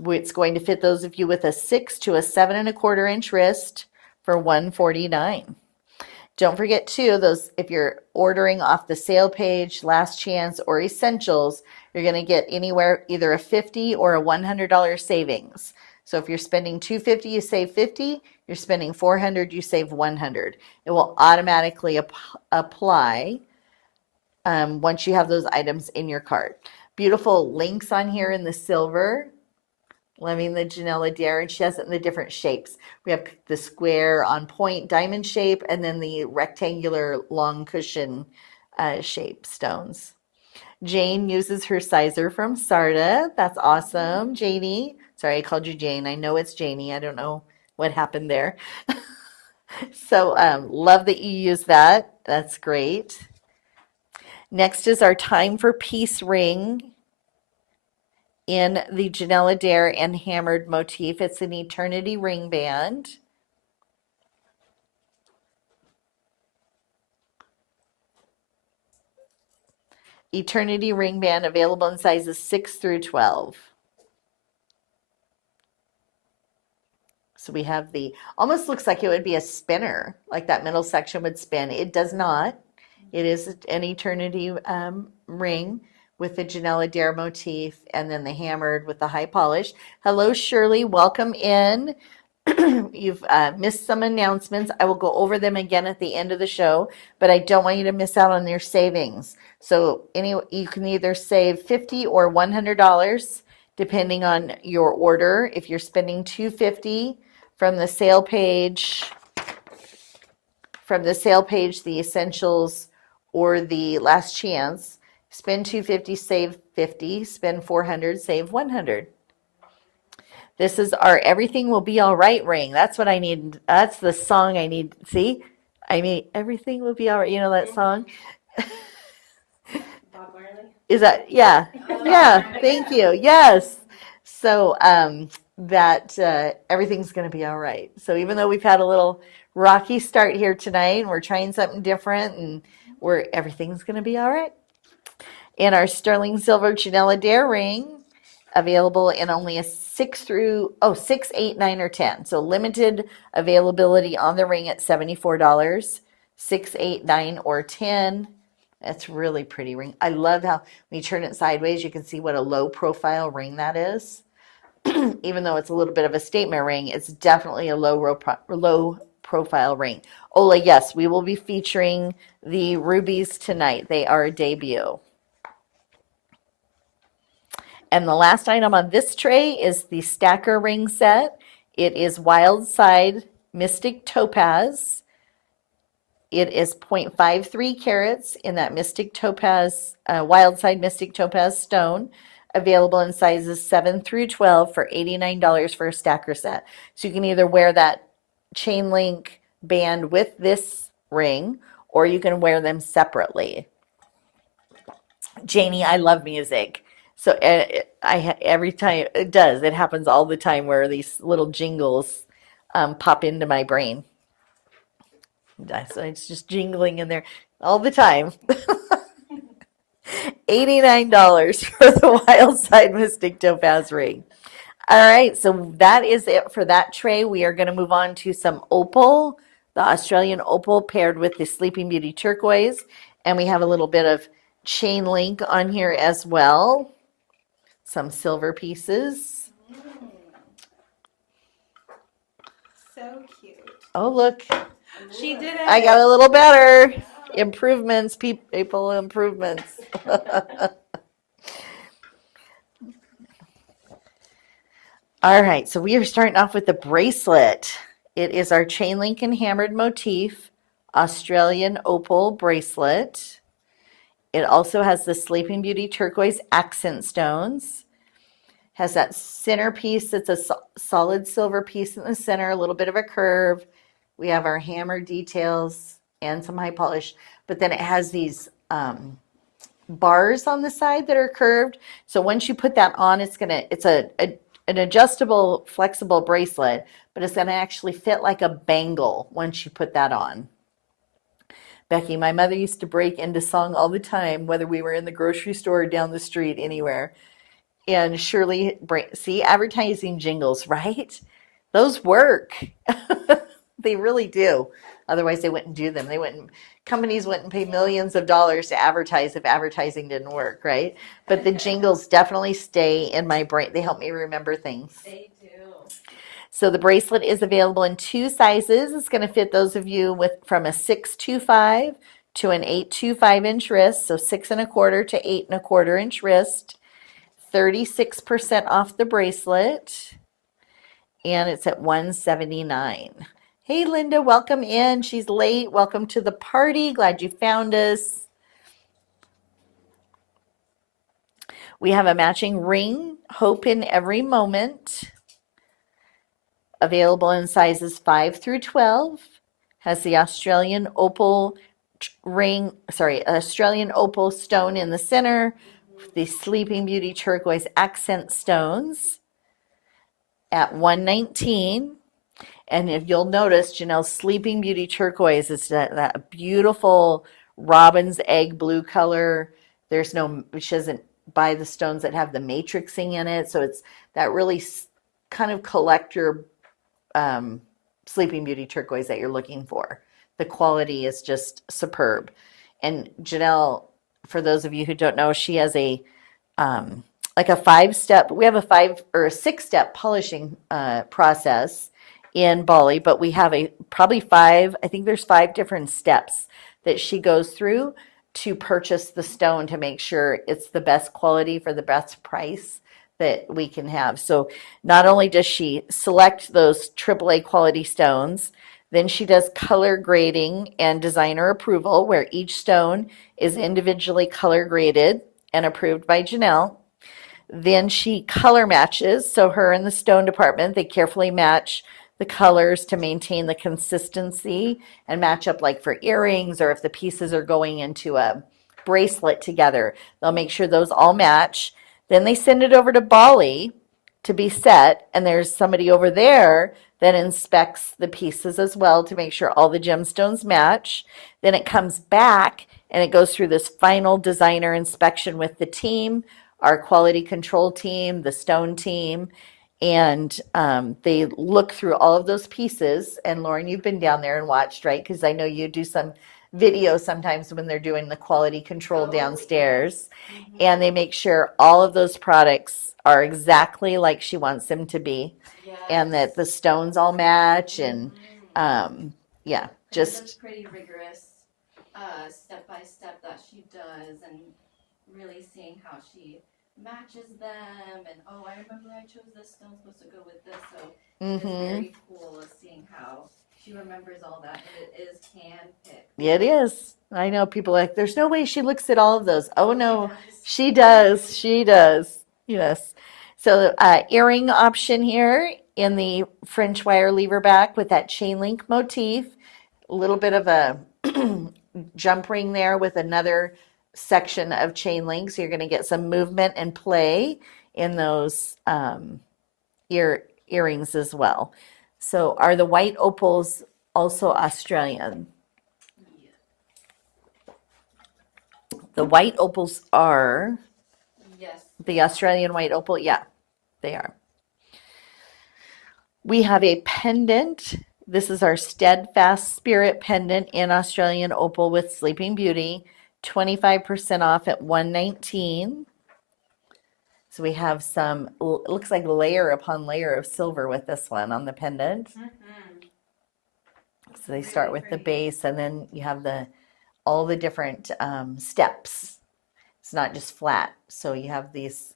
It's going to fit those of you with a 6 to a 7.25 inch wrist for $149. Don't forget too, if you're ordering off the sale page, Last Chance, or Essentials, you're going to get anywhere either a $50 or a $100 savings. So if you're spending $250, you save $50. You're spending $400, you save $100. It will automatically apply once you have those items in your cart. Beautiful links on here in the silver. Loving the Janyl Adair, and she has it in the different shapes. We have the square on point diamond shape, and then the rectangular long cushion shape stones. Jane uses her sizer from SARDA. That's awesome, Janie. Sorry, I called you Jane. I know it's Janie. I don't know what happened there. So love that you use that. That's great. Next is our Time for Peace ring in the Janyl Adair and hammered motif. It's an eternity ring band. Eternity ring band available in sizes 6 through 12. So we have almost looks like it would be a spinner, like that middle section would spin. It does not. It is an eternity ring with the Janyl Adair motif, and then the hammered with the high polish. Hello, Shirley. Welcome in. You've missed some announcements. I will go over them again at the end of the show, but I don't want you to miss out on your savings. So you can either save $50 or $100 depending on your order. If you're spending $250 from the sale page, the Essentials or the Last Chance, spend $250, save $50. Spend $400, save $100. This is our Everything Will Be All Right ring. That's what I need. That's the song I need. See? I mean, Everything Will Be All Right. You know that song? Bob Marley. Is that, yeah. Yeah, thank you. Yes. So everything's going to be all right. So even though we've had a little rocky start here tonight, and we're trying something different, and everything's going to be all right. And our sterling silver Janyl Adair ring, available in only a 6, 8, 9, or 10. So limited availability on the ring at $74. 6, 8, 9, or 10. That's really pretty ring. I love how when you turn it sideways, you can see what a low profile ring that is. Even though it's a little bit of a statement ring, it's definitely a low profile ring. Ola, yes, we will be featuring the rubies tonight. They are a debut. And the last item on this tray is the Stacker ring set. It is Wild Side Mystic Topaz. It is 0.53 carats in that Mystic Topaz, Wild Side Mystic Topaz stone, available in sizes 7 through 12 for $89 for a stacker set. So you can either wear that chain link band with this ring, or you can wear them separately. Janie, I love music. So every time it happens all the time where these little jingles pop into my brain. So it's just jingling in there all the time. $89 for the Wild Side Mystic Topaz ring. All right, so that is it for that tray. We are going to move on to some opal, the Australian opal paired with the Sleeping Beauty turquoise. And we have a little bit of chain link on here as well. Some silver pieces. So cute. Oh, look, She did it. I got a little better. Improvements, people, improvements. All right, so we are starting off with the bracelet. It is our chain link and hammered motif, Australian opal bracelet. It also has the Sleeping Beauty turquoise accent stones. Has that center piece that's a solid silver piece in the center, a little bit of a curve. We have our hammer details and some high polish, but then it has these bars on the side that are curved. So once you put that on, it's an adjustable, flexible bracelet, but it's gonna actually fit like a bangle once you put that on. Becky, my mother used to break into song all the time, whether we were in the grocery store or down the street, anywhere. And Shirley, see, advertising jingles, right? Those work. They really do. Otherwise, they wouldn't do them. Companies wouldn't pay millions of dollars to advertise if advertising didn't work, right? But the jingles definitely stay in my brain. They help me remember things. They do. So the bracelet is available in 2 sizes. It's going to fit those of you from a 6'25" to an 8'25" inch wrist. So 6 1/4 to 8 1/4 inch wrist. 36% off the bracelet. And it's at $179. Hey, Linda, welcome in. She's late. Welcome to the party. Glad you found us. We have a matching ring, Hope in Every Moment, available in sizes 5 through 12. Has the Australian opal Australian opal stone in the center, the Sleeping Beauty turquoise accent stones at $119. And if you'll notice, Janelle's Sleeping Beauty turquoise is that beautiful robin's egg blue color. She doesn't buy the stones that have the matrixing in it. So it's that really kind of collector Sleeping Beauty turquoise that you're looking for. The quality is just superb. And Janyl, for those of you who don't know, she has a 5-step, we have a 5 or a 6-step polishing process in Bali, but we have probably 5, I think there's 5 different steps that she goes through to purchase the stone to make sure it's the best quality for the best price that we can have. So not only does she select those AAA quality stones, then she does color grading and designer approval, where each stone is individually color graded and approved by Janyl. Then she color matches. So her and the stone department, they carefully match the colors to maintain the consistency and match up, like for earrings, or if the pieces are going into a bracelet together, they'll make sure those all match. Then they send it over to Bali to be set, and there's somebody over there that inspects the pieces as well to make sure all the gemstones match. Then it comes back and it goes through this final designer inspection with the team, our quality control team, the stone team, and they look through all of those pieces. And Lauren, you've been down there and watched, right? Because I know you do some video sometimes when they're doing the quality control downstairs. Mm-hmm. And they make sure all of those products are exactly like she wants them to be, Yes. and that the stones all match. And yeah, It's just a pretty rigorous step by step that she does, and really seeing how she matches them. And I remember I chose this stone supposed to go with this, so it's very cool seeing how she remembers all that, and it is hand-picked. it is. I know people are like, there's no way she looks at all of those. Oh no, She does. she does. Yes. So earring option here in the French wire lever back with that chain link motif. A little bit of a jump ring there with another section of chain link. So you're going to get some movement and play in those earrings as well. So are the white opals also Australian? The white opals are Yes. the Australian white opal. Yeah, they are. We have a pendant. This is our Steadfast Spirit pendant in Australian opal with Sleeping Beauty. 25% off at $119. So we have some, it looks like layer upon layer of silver with this one on the pendant. So they start with the base, and then you have all the different steps. It's not just flat. So you have these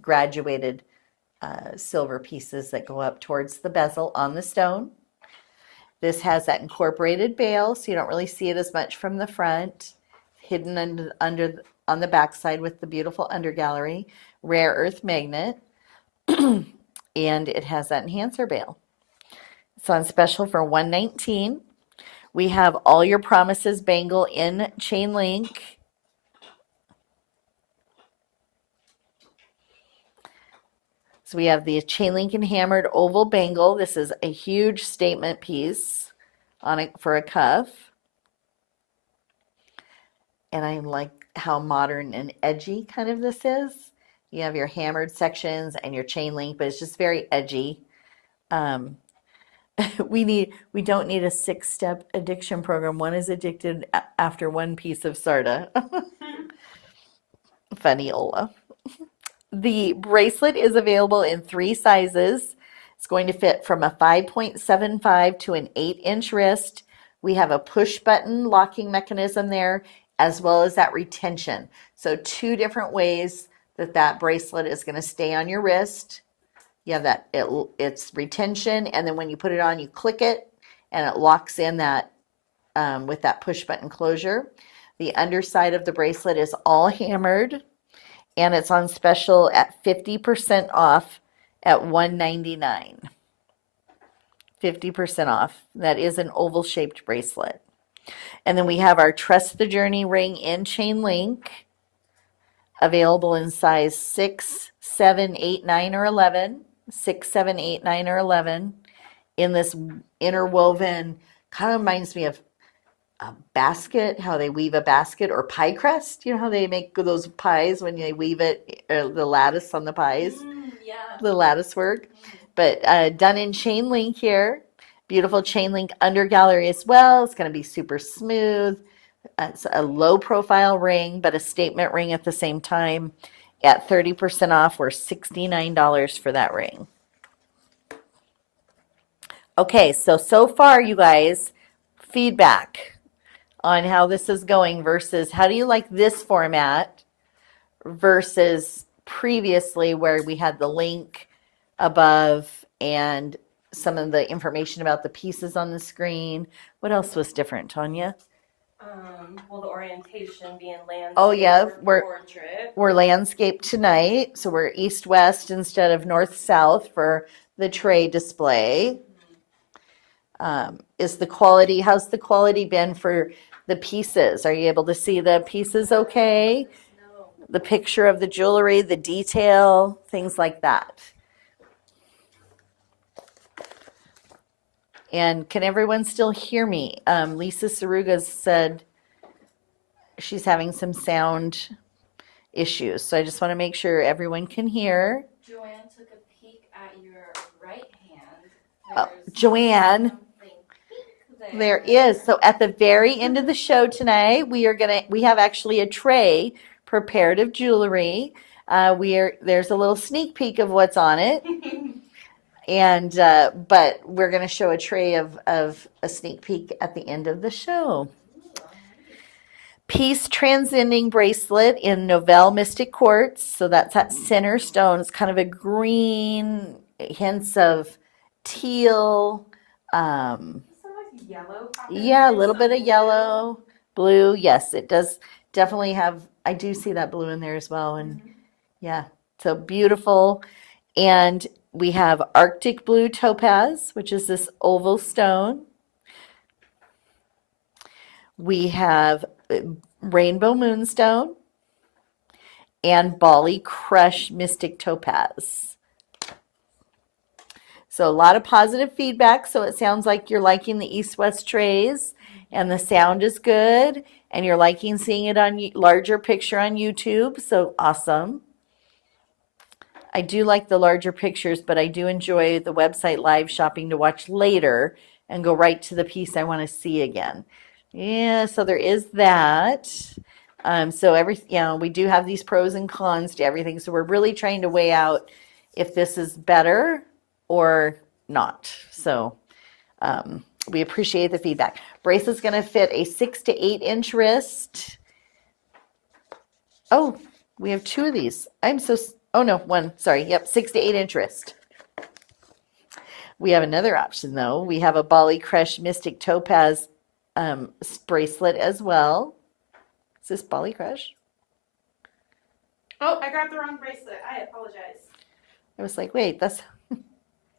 graduated silver pieces that go up towards the bezel on the stone. This has that incorporated bail, so you don't really see it as much from the front. Hidden under on the backside with the beautiful undergallery. Rare earth magnet. And it has that enhancer bail. It's on special for $119. We have All Your Promises bangle in chain link. So we have the chain link and hammered oval bangle. This is a huge statement piece on it for a cuff. And I like how modern and edgy kind of this is. You have your hammered sections and your chain link, but it's just very edgy. We don't need a 6-step addiction program. One is addicted after one piece of SARDA. Funny Ola. The bracelet is available in 3 sizes. It's going to fit from a 5.75 to an 8-inch wrist. We have a push button locking mechanism there, as well as that retention. So 2 different ways that bracelet is going to stay on your wrist. You have that, it's retention, and then when you put it on, you click it, and it locks in that with that push button closure. The underside of the bracelet is all hammered, and it's on special at 50% off at $199. 50% off. That is an oval-shaped bracelet. And then we have our Trust the Journey ring in chain link, available in size 6, 7, 8, 9, or 11. 6, 7, 8, 9, or 11 in this interwoven, kind of reminds me of a basket, how they weave a basket, or pie crust. You know how they make those pies when they weave it, or the lattice on the pies, Yeah. the lattice work. But done in chain link here. Beautiful chain link under gallery as well. It's going to be super smooth. It's a low profile ring, but a statement ring at the same time. At 30% off, we're $69 for that ring. Okay, so far, you guys, feedback on how this is going versus how do you like this format versus previously where we had the link above and some of the information about the pieces on the screen. What else was different, Tanya? Well, the orientation being landscape. Oh, yeah, or portrait. We're landscape tonight, so we're east-west instead of north-south for the tray display. How's the quality been for the pieces? Are you able to see the pieces okay? No. The picture of the jewelry, the detail, things like that. And can everyone still hear me? Lisa Saruga said she's having some sound issues. So I just want to make sure everyone can hear. Joanne took a peek at your right hand. Oh, There's Joanne, something pink there is. So at the very end of the show tonight, we have actually a tray prepared of jewelry. There's a little sneak peek of what's on it. And but we're going to show a tray of a sneak peek at the end of the show. Peace Transcending bracelet in Novell Mystic Quartz. So that's that center stone. It's kind of a green, hints of teal. Some like yellow. Yeah, a little bit of yellow, blue. Yes, it does definitely have. I do see that blue in there as well. And yeah, so beautiful. And We have Arctic Blue Topaz, which is this oval stone. We have Rainbow Moonstone and Bali Crush Mystic Topaz. So a lot of positive feedback. So it sounds like you're liking the east-west trays and the sound is good and you're liking seeing it on larger picture on YouTube. So awesome. I do like the larger pictures, but I do enjoy the website live shopping to watch later and go right to the piece I want to see again. Yeah, so there is that. So we do have these pros and cons to everything. So we're really trying to weigh out if this is better or not. So we appreciate the feedback. Bracelet's going to fit a 6 to 8 inch wrist. Oh, we have 2 of these. Oh no, 1. Sorry. Yep, 6 to 8 inch wrist. We have another option though. We have a Bali Crush Mystic Topaz bracelet as well. Is this Bali Crush? Oh, I grabbed the wrong bracelet. I apologize. I was like, wait, that's.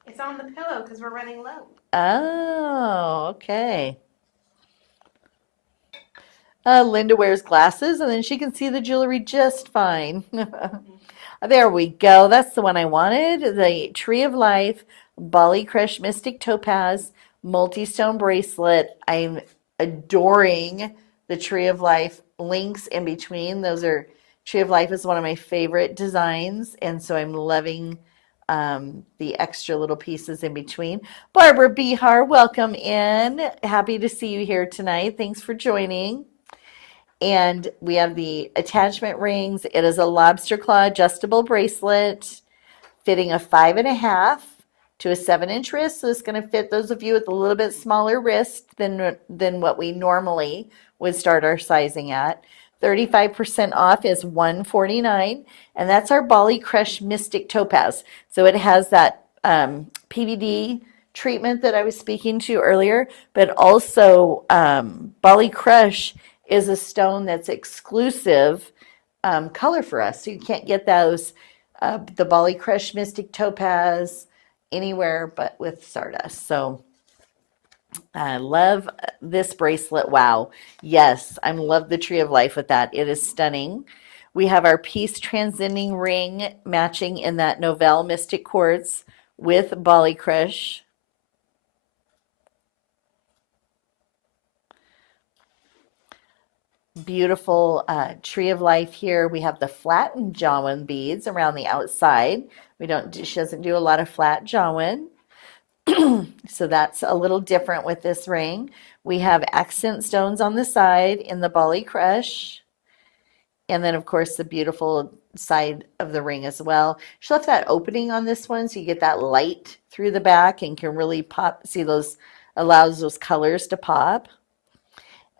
It's on the pillow because we're running low. Oh, okay. Linda wears glasses and then she can see the jewelry just fine. There we go. That's the one I wanted. The Tree of Life Bali Crush Mystic Topaz multi-stone bracelet. I'm adoring the Tree of Life links in between. Tree of Life is one of my favorite designs, and so I'm loving the extra little pieces in between. Barbara Bihar, welcome in. Happy to see you here tonight. Thanks for joining. And we have the attachment rings. It is a lobster claw adjustable bracelet fitting a 5.5 to a 7 inch wrist. So it's going to fit those of you with a little bit smaller wrist than what we normally would start our sizing at. 35% off is $149, and that's our Bali Crush Mystic Topaz. So it has that PVD treatment that I was speaking to earlier, but also Bali Crush is a stone that's exclusive color for us. So you can't get those, the Bali Crush Mystic Topaz anywhere but with SARDA. So I love this bracelet. Wow. Yes, I love the Tree of Life with that. It is stunning. We have our Peace Transcending ring matching in that Novell Mystic Quartz with Bali Crush. Beautiful Tree of Life here. We have the flattened Janyl beads around the outside. She doesn't do a lot of flat Janyl. So that's a little different with this ring. We have accent stones on the side in the Bali Crush. And then, of course, the beautiful side of the ring as well. She left that opening on this one so you get that light through the back and can really pop. See, allows those colors to pop.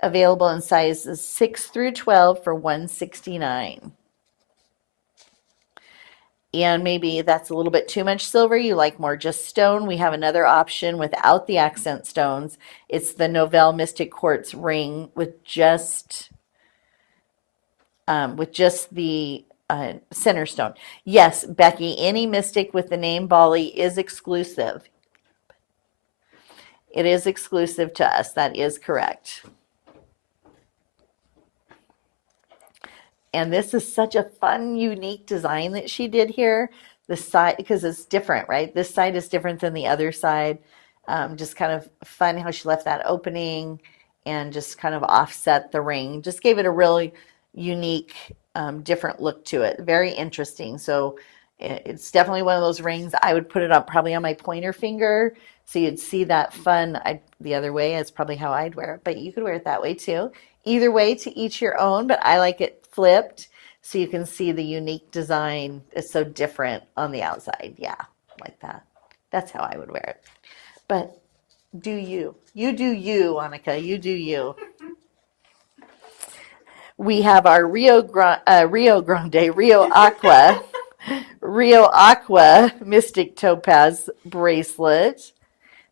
Available in sizes 6 through 12 for $169. And maybe that's a little bit too much silver. You like more just stone. We have another option without the accent stones. It's the Novell Mystic Quartz ring with just the center stone. Yes, Becky, any mystic with the name Bali is exclusive. It is exclusive to us. That is correct. And this is such a fun, unique design that she did here. The side, because it's different, right? This side is different than the other side. Just kind of fun how she left that opening and just kind of offset the ring. Just gave it a really unique, different look to it. Very interesting. So it's definitely one of those rings. I would put it up probably on my pointer finger. So you'd see that fun. The other way is probably how I'd wear it, but you could wear it that way too. Either way, to each your own, but I like it flipped so you can see the unique design is so different on the outside. Yeah, like that. That's how I would wear it. But do you. You do you, Annika. You do you. We have our Rio Aqua Mystic Topaz bracelet.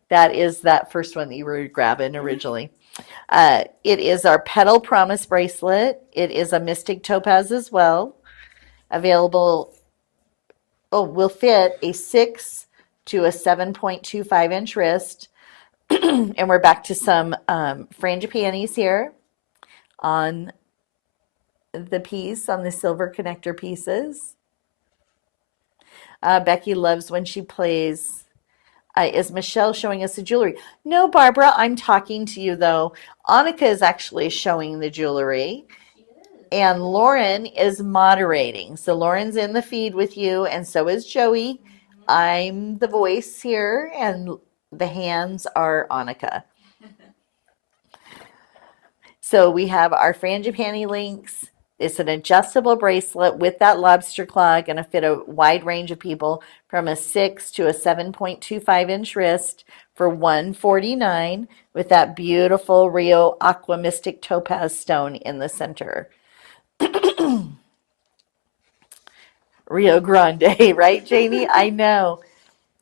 That is that first one that you were grabbing originally. It is our Petal Promise bracelet. It is a Mystic Topaz as well. Available, will fit a 6 to a 7.25 inch wrist. And we're back to some frangipanis here on the piece, on the silver connector pieces. Becky loves when she plays. Is Michelle showing us the jewelry? No, Barbara, I'm talking to you though. Annika is actually showing the jewelry. She is. And Lauren is moderating. So Lauren's in the feed with you, and so is Joey. I'm the voice here, and the hands are Annika. So we have our frangipani links. It's an adjustable bracelet with that lobster claw, going to fit a wide range of people from a 6 to a 7.25 inch wrist for $149 with that beautiful Rio Aqua Mystic Topaz stone in the center. Rio Grande, right, Janie? I know.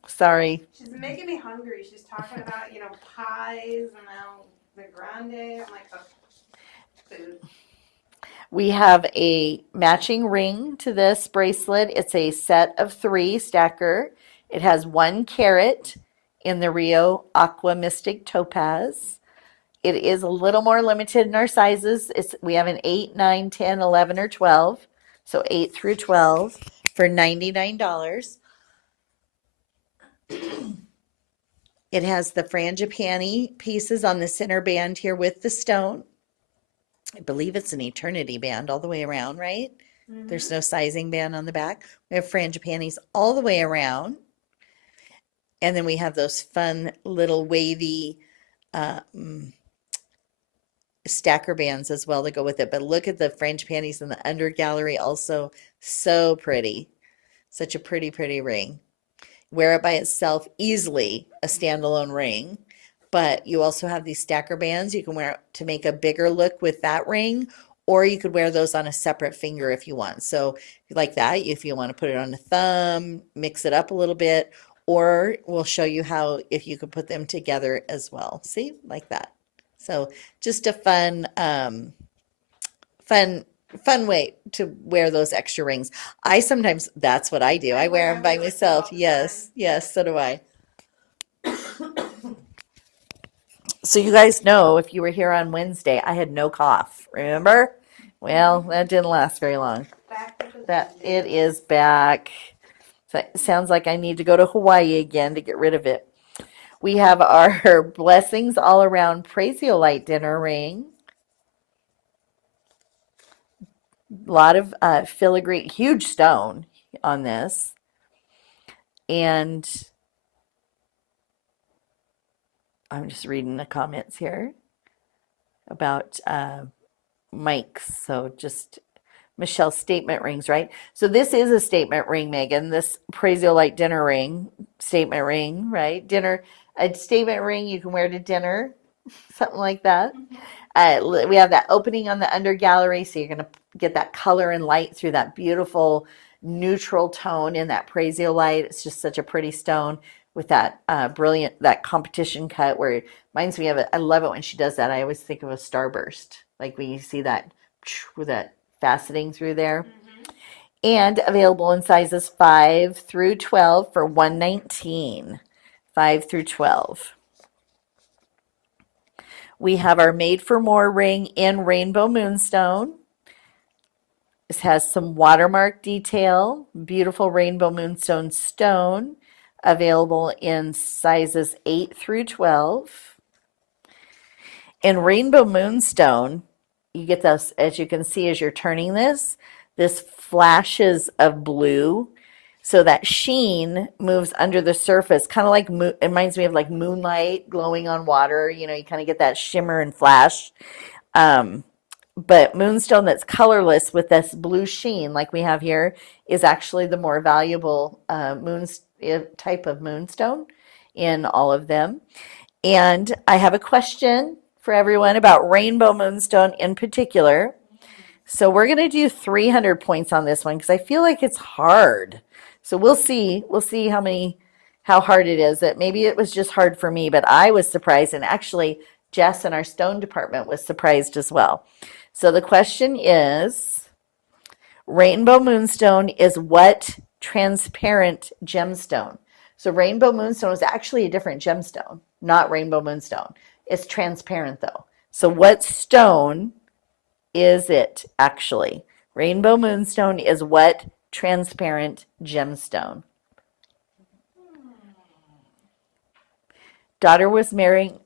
Sorry. She's making me hungry. She's talking about, pies and now the grande. I'm like, oh, food. We have a matching ring to this bracelet. It's a set of 3 stacker. It has 1 carat in the Rio Aqua Mystic Topaz. It is a little more limited in our sizes. We have an 8, 9, 10, 11, or 12. So 8 through 12 for $99. It has the frangipani pieces on the center band here with the stone. I believe it's an eternity band all the way around, right? Mm-hmm. There's no sizing band on the back. We have frangipanis all the way around. And then we have those fun little wavy stacker bands as well that go with it. But look at the frangipanis in the under gallery, also so pretty. Such a pretty, pretty ring. Wear it by itself, easily a standalone ring. But you also have these stacker bands. You can wear it to make a bigger look with that ring, or you could wear those on a separate finger if you want. So like that, if you want to put it on a thumb, mix it up a little bit, or we'll show you how if you could put them together as well. See, like that. So just a fun way to wear those extra rings. I sometimes, that's what I do. I wear them by myself. Yes, yes, so do I. So you guys know, if you were here on Wednesday, I had no cough. Remember? Well, that didn't last very long. That it is back. So it sounds like I need to go to Hawaii again to get rid of it. We have our Blessings All Around Praisiolite dinner ring. A lot of filigree, huge stone on this. And I'm just reading the comments here about mics. So just Michelle's statement rings, right? So this is a statement ring, Megan. This Praisiolite dinner ring, statement ring, right? Dinner, a statement ring you can wear to dinner, something like that. We have that opening on the under gallery, so you're going to get that color and light through that beautiful neutral tone in that Praisiolite. It's just such a pretty stone with that brilliant, that competition cut where it reminds me of it. I love it when she does that. I always think of a starburst, like when you see that with that faceting through there. Mm-hmm. And available in sizes 5 through 12 for $119. 5 through 12. We have our Made for More ring in Rainbow Moonstone. This has some watermark detail, beautiful Rainbow Moonstone stone, available in sizes 8 through 12. In Rainbow Moonstone, you get this, as you can see as you're turning this flashes of blue. So that sheen moves under the surface, kind of like, it reminds me of like moonlight glowing on water. You know, you kind of get that shimmer and flash. But moonstone that's colorless with this blue sheen like we have here is actually the more valuable type of moonstone in all of them. And I have a question for everyone about Rainbow Moonstone in particular. So we're going to do 300 points on this one because I feel like it's hard. So we'll see how hard it is. That maybe it was just hard for me, but I was surprised, and actually Jess in our stone department was surprised as well. So the question is, Rainbow Moonstone is what transparent gemstone? So rainbow moonstone is actually a different gemstone, not rainbow moonstone. It's transparent though. So what stone is it actually? Rainbow moonstone is what transparent gemstone? Daughter was wearing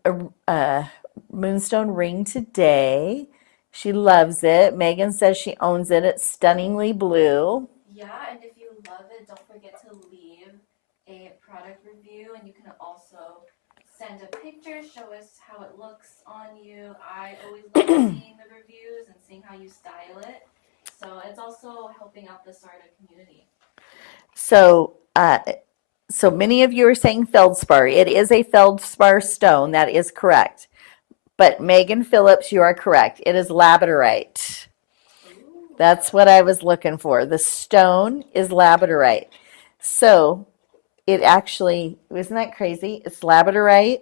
a moonstone ring today. She loves it. Megan says she owns it. It's stunningly blue. Yeah, and if you love it, don't forget to leave a product review, and you can also send a picture, show us how it looks on you. I always love seeing the reviews and seeing how you style it. So it's also helping out the SARDA community. So many of you are saying feldspar. It is a feldspar stone. That is correct. But Megan Phillips, you are correct. It is labradorite. Ooh. That's what I was looking for. The stone is labradorite. So it actually, isn't that crazy? It's labradorite.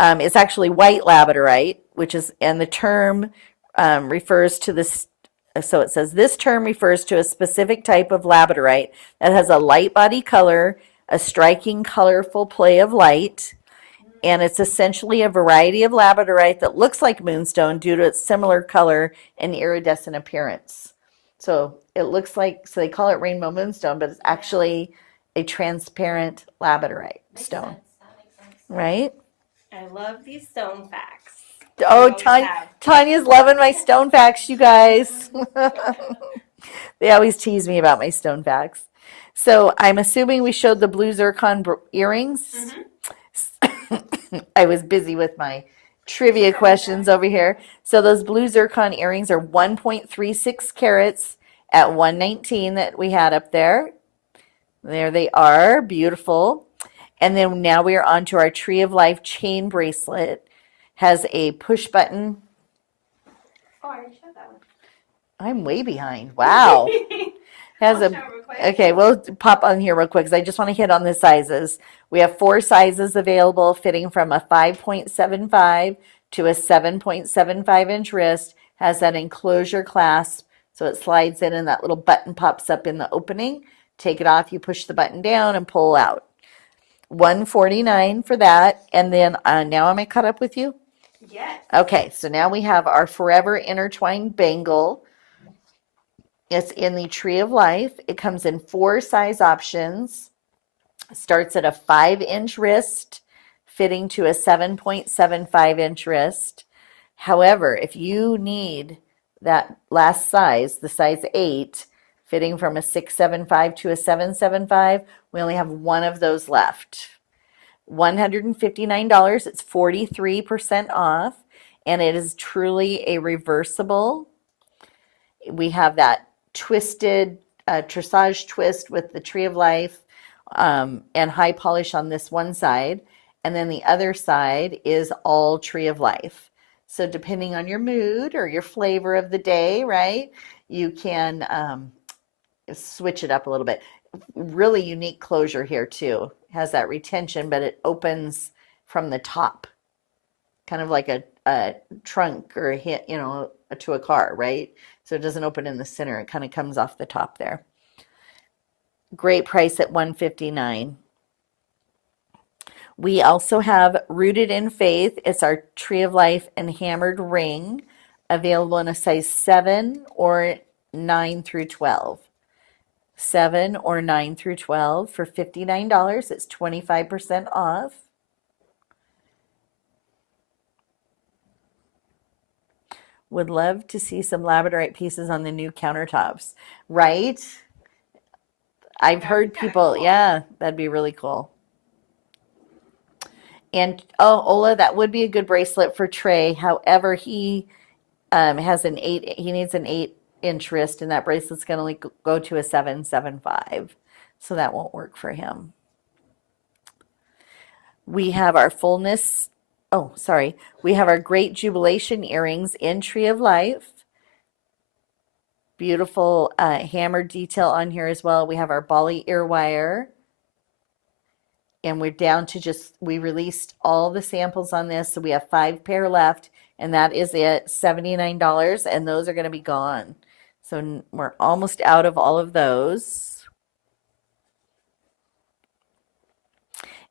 It's actually white labradorite, which is, and the term refers to this. So it says this term refers to a specific type of labradorite that has a light body color, a striking, colorful play of light, and it's essentially a variety of labradorite that looks like moonstone due to its similar color and iridescent appearance. So it looks like, so they call it rainbow moonstone, but it's actually a transparent labradorite Makes stone, sense. That makes sense. right? I love these stone facts. Oh, We always have. Tanya's loving my stone facts, you guys. They always tease me about my stone facts. So I'm assuming we showed the blue zircon earrings. I was busy with my trivia questions over here. So those blue zircon earrings are 1.36 carats at 119 that we had up there. There they are, beautiful. And then now we are on to our Tree of Life chain bracelet. Has a push button. Oh, I already showed that one. I'm way behind. Wow. Has I'll a show it real quick. Okay, we'll pop on here real quick because I just want to hit on the sizes. We have 4 sizes available, fitting from a 5.75 to a 7.75 inch wrist. Has that enclosure clasp, so it slides in and that little button pops up in the opening. Take it off, you push the button down and pull out. $149 for that. And then now am I caught up with you? Yes. Okay, so now we have our Forever Intertwined Bangle. It's in the Tree of Life. It comes in 4 size options. Starts at a 5-inch wrist, fitting to a 7.75 inch wrist. However, if you need that last size, the size 8, fitting from a 6.75 to a 7.75, we only have one of those left. $159. It's 43% off, and it is truly a reversible. We have that twisted tressage twist with the Tree of Life and high polish on this one side, and then the other side is all Tree of Life. So depending on your mood or your flavor of the day, right, you can switch it up a little bit. Really unique closure here too. Has that retention, but it opens from the top, kind of like a trunk or a hit, you know, to a car, right? So it doesn't open in the center. It kind of comes off the top there. Great price at $159. We also have Rooted in Faith. It's our Tree of Life and Hammered Ring, available in a size 7 or 9 through 12. 7 or 9 through 12 for $59. It's 25% off. Would love to see some labradorite pieces on the new countertops, right? I've heard people, yeah, that'd be really cool. And oh, Ola, that would be a good bracelet for Trey. However, he has an 8. He needs an 8-inch wrist, and that bracelet's going to go to a 7.75, so that won't work for him. We have our fullness. Oh, sorry. We have our Great Jubilation earrings in Tree of Life. Beautiful hammered detail on here as well. We have our Bali ear wire. And we're down to just, we released all the samples on this. So we have 5 pair left, and that is it, $79. And those are going to be gone. So we're almost out of all of those.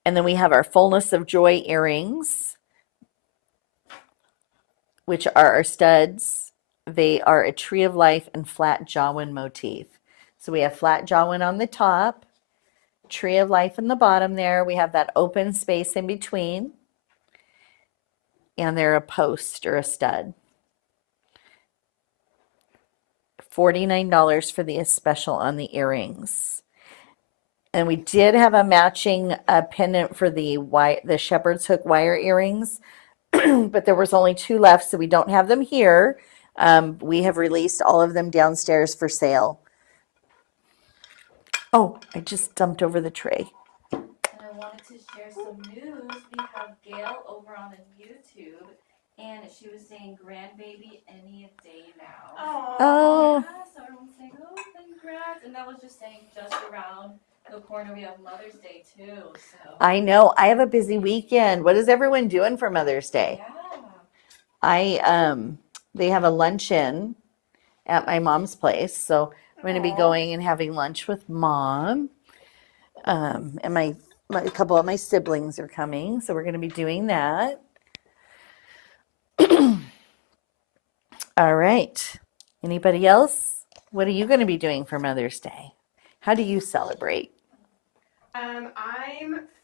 And then we have our Fullness of Joy earrings, which are our studs. They are a Tree of Life and flat jawin motif. So we have flat jawin on the top, Tree of Life in the bottom there. We have that open space in between. And they're a post or a stud. $49 for the special on the earrings. And we did have a matching pendant for the shepherd's hook wire earrings, but there was only 2 left, so we don't have them here. We have released all of them downstairs for sale. Oh, I just dumped over the tray. And I wanted to share some news. We have Gail over on YouTube, and she was saying grandbaby any day now. Oh. Yeah, so everyone's saying, oh, congrats. And that was just saying just around the corner we have Mother's Day too. So I know. I have a busy weekend. What is everyone doing for Mother's Day? yeah. They have a luncheon at my mom's place, so I'm going to be going and having lunch with Mom. And a couple of my siblings are coming, so we're going to be doing that. All right. Anybody else? What are you going to be doing for Mother's Day? How do you celebrate? I'm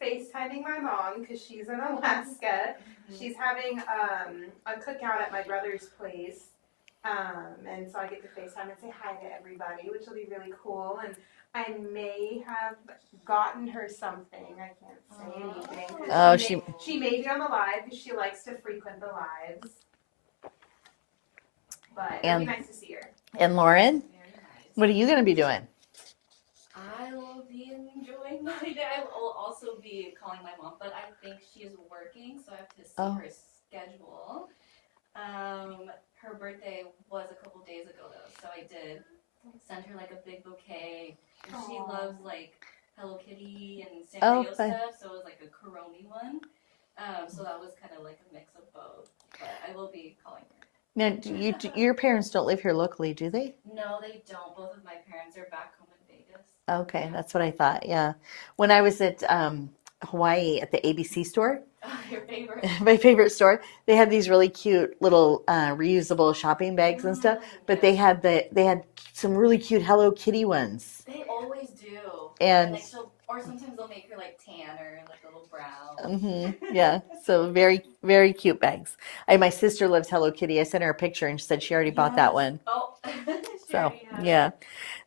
FaceTiming my mom because she's in Alaska. She's having a cookout at my brother's place. And so I get to FaceTime and say hi to everybody, which will be really cool. And I may have gotten her something. I can't say anything. 'Cause Oh, she may be on the live because she likes to frequent the lives. But it'll be nice to see her. And Lauren, Very nice. what are you going to be doing? I will be enjoying my day. I will also be calling my mom, but I think she is working, so I have to see Oh. her schedule. Her birthday was a couple days ago though, so I did send her like a big bouquet. And she Aw. loves like Hello Kitty and Oh, Sanrio fun. stuff, so it was like a Coroni one. So that was kind of like a mix of both. But I will be calling her. Now, your parents don't live here locally, do they? No, they don't. Both of my parents are back home in Vegas. Okay, that's what I thought. Yeah. When I was at Hawaii at the ABC store, Your favorite. my favorite store, they had these really cute little reusable shopping bags and stuff, but they had some really cute Hello Kitty ones. They always do. And like or sometimes they'll make her like tan or like a little brown. yeah, so very, very cute bags. My sister loves Hello Kitty. I sent her a picture and she said she already bought that one. Oh, she So, already has yeah. it.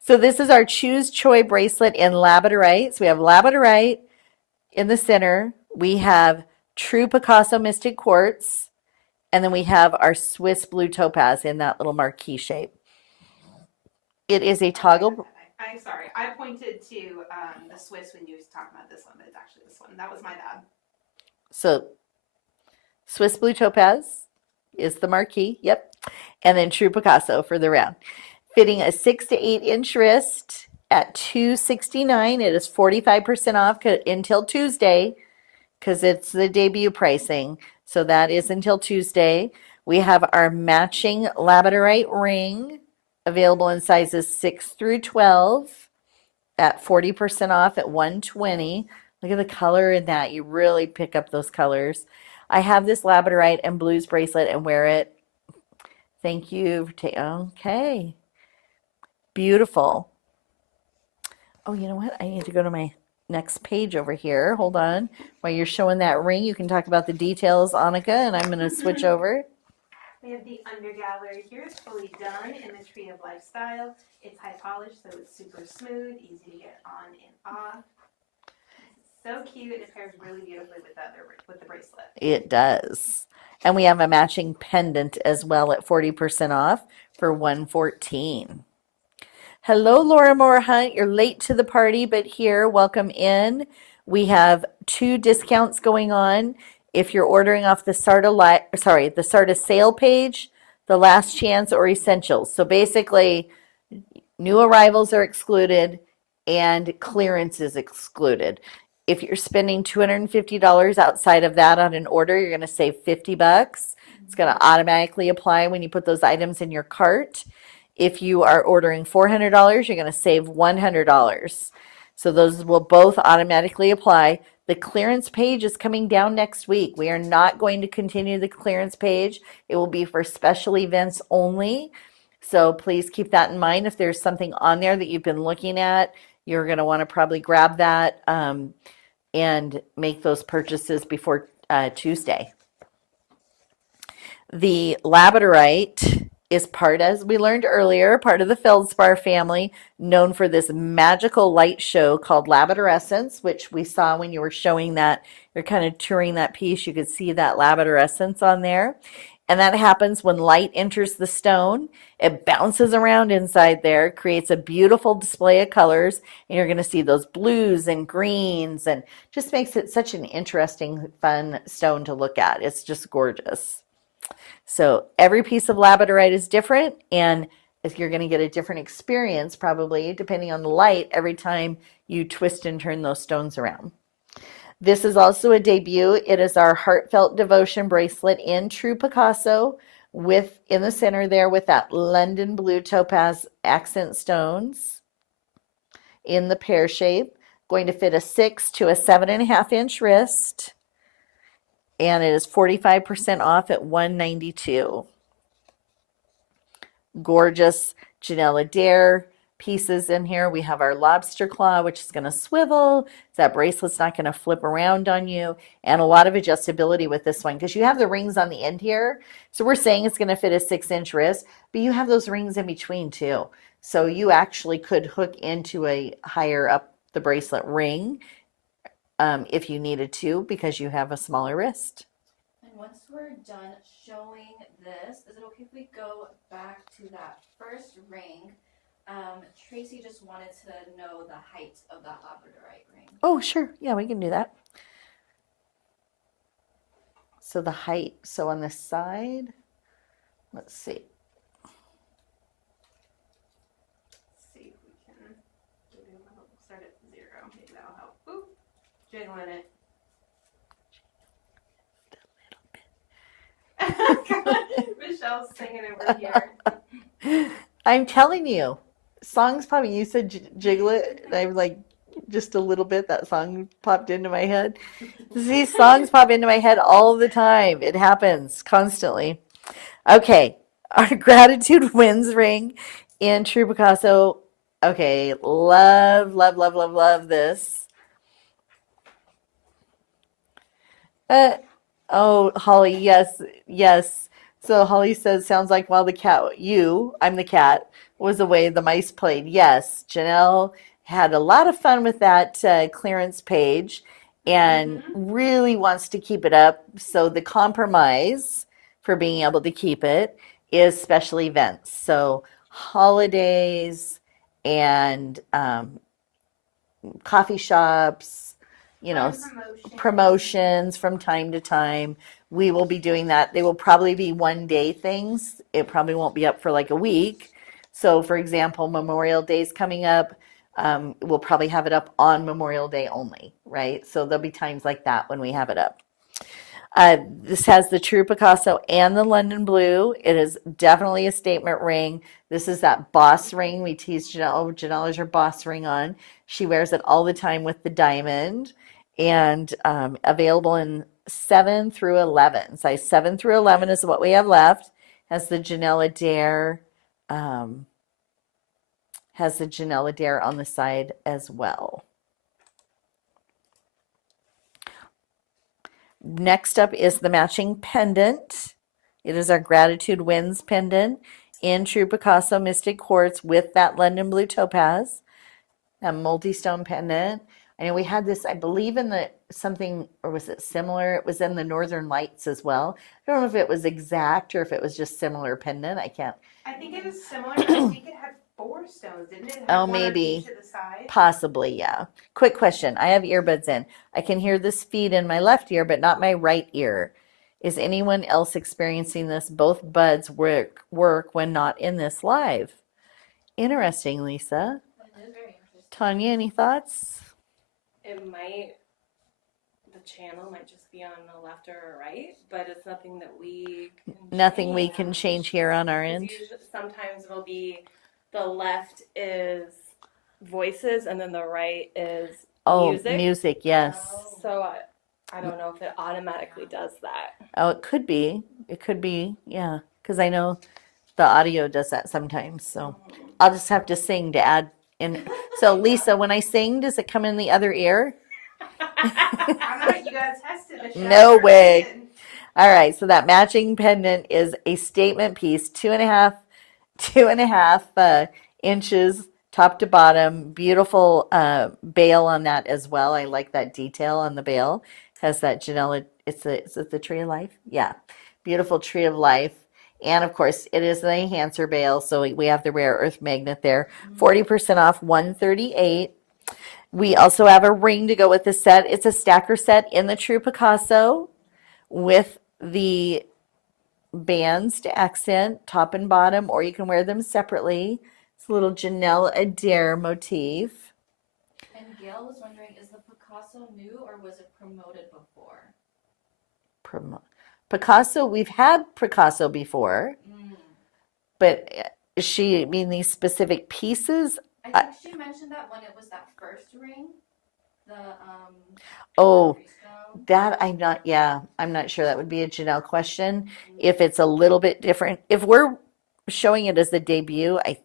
So this is our Choose Choi bracelet in labradorite. So we have labradorite in the center. We have True Picasso Mystic Quartz. And then we have our Swiss Blue Topaz in that little marquee shape. It is a toggle. I'm sorry. I pointed to the Swiss when you was talking about this one, but it's actually this one. That was my bad. So Swiss Blue Topaz is the marquee. Yep. And then True Picasso for the round. Fitting a 6 to 8 inch wrist at $269. It is 45% off until Tuesday because it's the debut pricing. So that is until Tuesday. We have our matching labradorite ring available in sizes 6 through 12 at 40% off at $120. Look at the color in that. You really pick up those colors. I have this labradorite and blues bracelet and wear it. Thank you. Okay. Beautiful. Oh, you know what? I need to go to my next page over here. Hold on. While you're showing that ring, you can talk about the details, Annika, and I'm going to switch over. We have the under gallery here. It's fully done in the Tree of Life style. It's high polished, so it's super smooth, easy to get on and off. It's so cute. It pairs really beautifully with the bracelet. It does. And we have a matching pendant as well at 40% off for $114. Hello, Laura Moore Hunt. You're late to the party, but here, welcome in. We have 2 discounts going on. If you're ordering off the SARDA sale page, the last chance or essentials. So basically, new arrivals are excluded and clearance is excluded. If you're spending $250 outside of that on an order, you're going to save $50. It's going to automatically apply when you put those items in your cart. If you are ordering $400, you're going to save $100. So those will both automatically apply. The clearance page is coming down next week. We are not going to continue the clearance page. It will be for special events only. So please keep that in mind. If there's something on there that you've been looking at, you're going to want to probably grab that and make those purchases before Tuesday. The labradorite is part, as we learned earlier, part of the feldspar family, known for this magical light show called labradorescence, which we saw when you were showing that, you're kind of touring that piece, you could see that labradorescence on there. And that happens when light enters the stone. It bounces around inside there, creates a beautiful display of colors, and you're going to see those blues and greens, and just makes it such an interesting, fun stone to look at. It's just gorgeous. So every piece of labradorite is different, and if you're going to get a different experience, probably depending on the light, every time you twist and turn those stones around. This is also a debut. It is our Heartfelt Devotion bracelet in True Picasso, with in the center there with that London blue topaz accent stones in the pear shape. Going to fit a 6 to a 7.5 inch wrist. And it is 45% off at $192. Gorgeous Janyl Adair pieces in here. We have our lobster claw, which is going to swivel. So that bracelet's not going to flip around on you. And a lot of adjustability with this one because you have the rings on the end here. So we're saying it's going to fit a 6 inch wrist, but you have those rings in between too. So you actually could hook into a higher up the bracelet ring if you needed to, because you have a smaller wrist. And once we're done showing this, is it okay if we go back to that first ring? Tracy just wanted to know the height of that labradorite ring. Oh, sure. Yeah, we can do that. So the height, so on this side, let's see. See if we can start at 0. Maybe that'll help. Ooh, jiggling it. Michelle's singing over here. I'm telling you, songs popping. You said jiggle it, and I'm like, just a little bit. That song popped into my head. These songs pop into my head all the time. It happens constantly. Okay, our Gratitude Wins ring in True Picasso. Okay, love, love, love, love, love this. Oh, Holly, yes, yes. So Holly says, sounds like while the cat, I'm the cat, was away, the mice played. Yes, Janyl had a lot of fun with that clearance page and really wants to keep it up. So the compromise for being able to keep it is special events. So holidays and coffee shops, you know, promotions from time to time. We will be doing that. They will probably be one-day things. It probably won't be up for like a week. So, for example, Memorial Day is coming up. We'll probably have it up on Memorial Day only, right? So there'll be times like that when we have it up. This has the True Picasso and the London Blue. It is definitely a statement ring. This is that boss ring. We teased Janyl. Oh, Janyl is your boss ring on. She wears it all the time with the diamond. And available in 7 through 11. Size 7 through 11 is what we have left. Has the Janyl Adair. Has the Janyl Adair on the side as well. Next up is the matching pendant. It is our Gratitude Wins pendant in True Picasso Mystic Quartz with that London Blue Topaz. A multi-stone pendant. I know we had this, I believe, in the something, or was it similar? It was in the Northern Lights as well. I don't know if it was exact or if it was just similar pendant. I think it was similar. I think it had 4 stones, didn't it? It had Oh, one on maybe. each of the sides. Possibly, yeah. Quick question. I have earbuds in. I can hear this feed in my left ear, but not my right ear. Is anyone else experiencing this? Both buds work when not in this live. Interesting, Lisa. That is very interesting. Tanya, any thoughts? The channel might just be on the left or right, but it's nothing that we can Nothing we can change here on our 'Cause end. sometimes it'll be the left is voices and then the right is Oh, music. music, yes. So I don't know if it automatically does that. Oh, it could be. It could be, yeah. Because I know the audio does that sometimes. So I'll just have to sing to add in. So Lisa, when I sing, does it come in the other ear? I don't know. You gotta test it. The No shower way. person. All right. So that matching pendant is a statement piece, 2.5 inches top to bottom. Beautiful bail on that as well. I like that detail on the bail. Has that Janyl, is it the tree of life? Yeah. Beautiful tree of life. And of course, it is an enhancer bail, so we have the rare earth magnet there. 40% off, $138. We also have a ring to go with the set. It's a stacker set in the True Picasso with the bands to accent top and bottom, or you can wear them separately. It's a little Janyl Adair motif. And Gail was wondering, is the Picasso new or was it promoted before? Picasso, we've had Picasso before, Mm. but is she mean these specific pieces? I think she mentioned that when it was that first ring, the Oh, Gemstone. that I'm not sure. That would be a Janyl question. If it's a little bit different, if we're showing it as the debut, I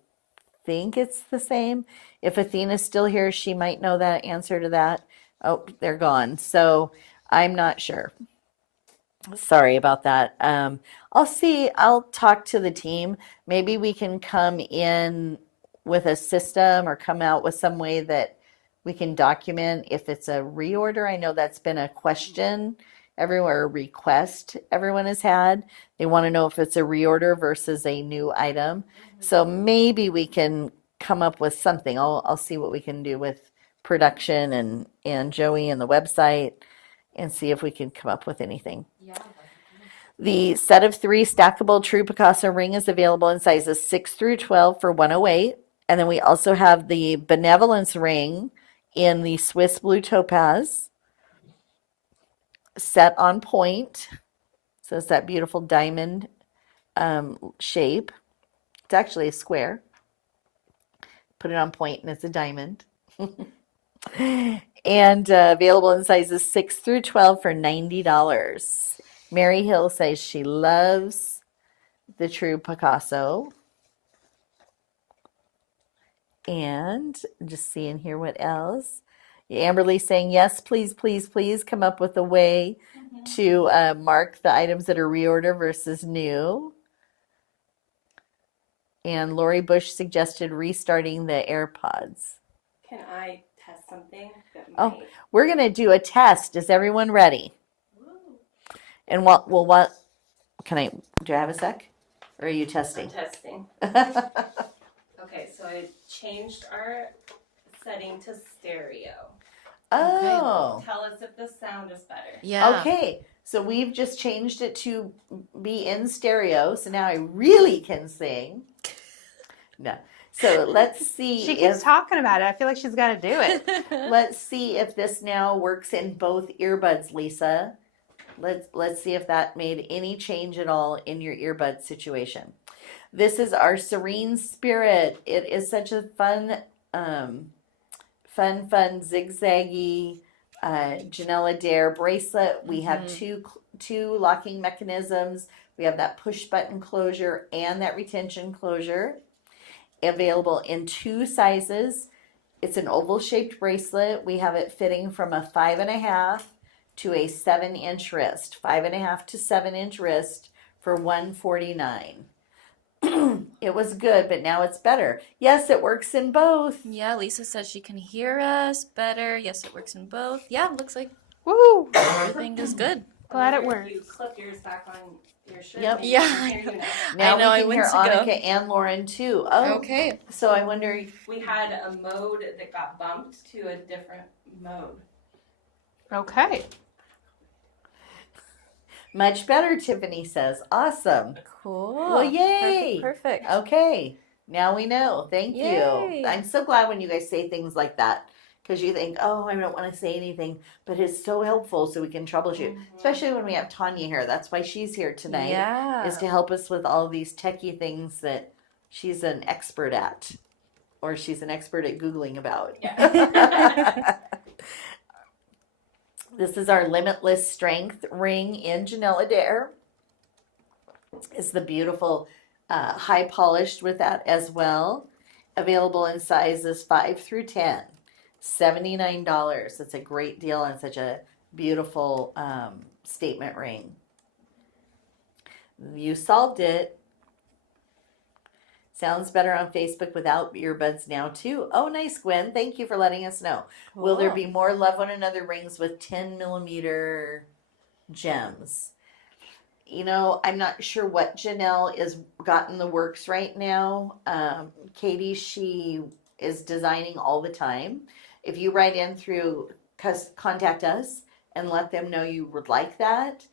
think it's the same. If Athena's still here, she might know that answer to that. Oh, they're gone. So I'm not sure. Sorry about that. I'll talk to the team. Maybe we can come in with a system or come out with some way that we can document if it's a reorder. I know that's been a question everywhere, a request everyone has had. They want to know if it's a reorder versus a new item. So maybe we can come up with something. I'll see what we can do with production and Joey and the website and see if we can come up with anything. Yeah. The set of 3 stackable True Picasso ring is available in sizes 6 through 12 for $108. And then we also have the Benevolence ring in the Swiss Blue Topaz, set on point. So it's that beautiful diamond shape. It's actually a square. Put it on point and it's a diamond. And available in sizes 6 through 12 for $90. Mary Hill says she loves the True Picasso. And just seeing here what else. Amberly saying, yes, please, please, please come up with a way to mark the items that are reorder versus new. And Lori Bush suggested restarting the AirPods. Can I test something that Oh. might? We're going to do a test. Is everyone ready? And what can I, do I have a sec? Or are you I'm testing? testing. Okay, so I changed our setting to stereo. Oh, Tell us if the sound is better. Yeah. okay. So we've just changed it to be in stereo. So now I really can sing. No. So let's see She keeps if talking about it. I feel like she's got to do it. let's see if this now works in both earbuds, Lisa. Let's see if that made any change at all in your earbud situation. This is our Serene Spirit. It is such a fun zigzaggy Janyl Adair bracelet. We have two locking mechanisms. We have that push button closure and that retention closure. Available in 2 sizes. It's an oval shaped bracelet. We have it fitting from a 5.5 to a 7-inch wrist. 5.5 to 7-inch wrist for $149. It was good, but now it's better. Yes, it works in both. Yeah, Lisa says she can hear us better. Yes, it works in both. Yeah, looks like Woo! everything is good. Glad it If works. you clip yours back on your shirt. Yep. maybe Yeah, we can I hear you now. Now I know, I we can hear went to go. Annika and Lauren too. Oh, Okay. so I wonder. We had a mode that got bumped to a different mode. Okay. Much better, Tiffany says. Awesome. Cool. Well, yay. Perfect. Okay, now we know. Thank Yay. you. I'm so glad when you guys say things like that because you think, oh, I don't want to say anything, but it's so helpful so we can troubleshoot, especially when we have Tanya here. That's why she's here tonight, Yeah. is to help us with all these techie things that she's an expert at, or she's an expert at Googling about. Yeah. This is our Limitless Strength ring in Janyl Adair. It's the beautiful high polished with that as well. Available in sizes 5 through 10. $79. It's a great deal on such a beautiful statement ring. You solved it. Sounds better on Facebook without earbuds now too. Oh, nice, Gwen. Thank you for letting us know. Will there be more Love One Another rings with 10 millimeter gems? You know, I'm not sure what Janyl is got in the works right now. Katie, she is designing all the time. If you write in through contact us and let them know you would like that,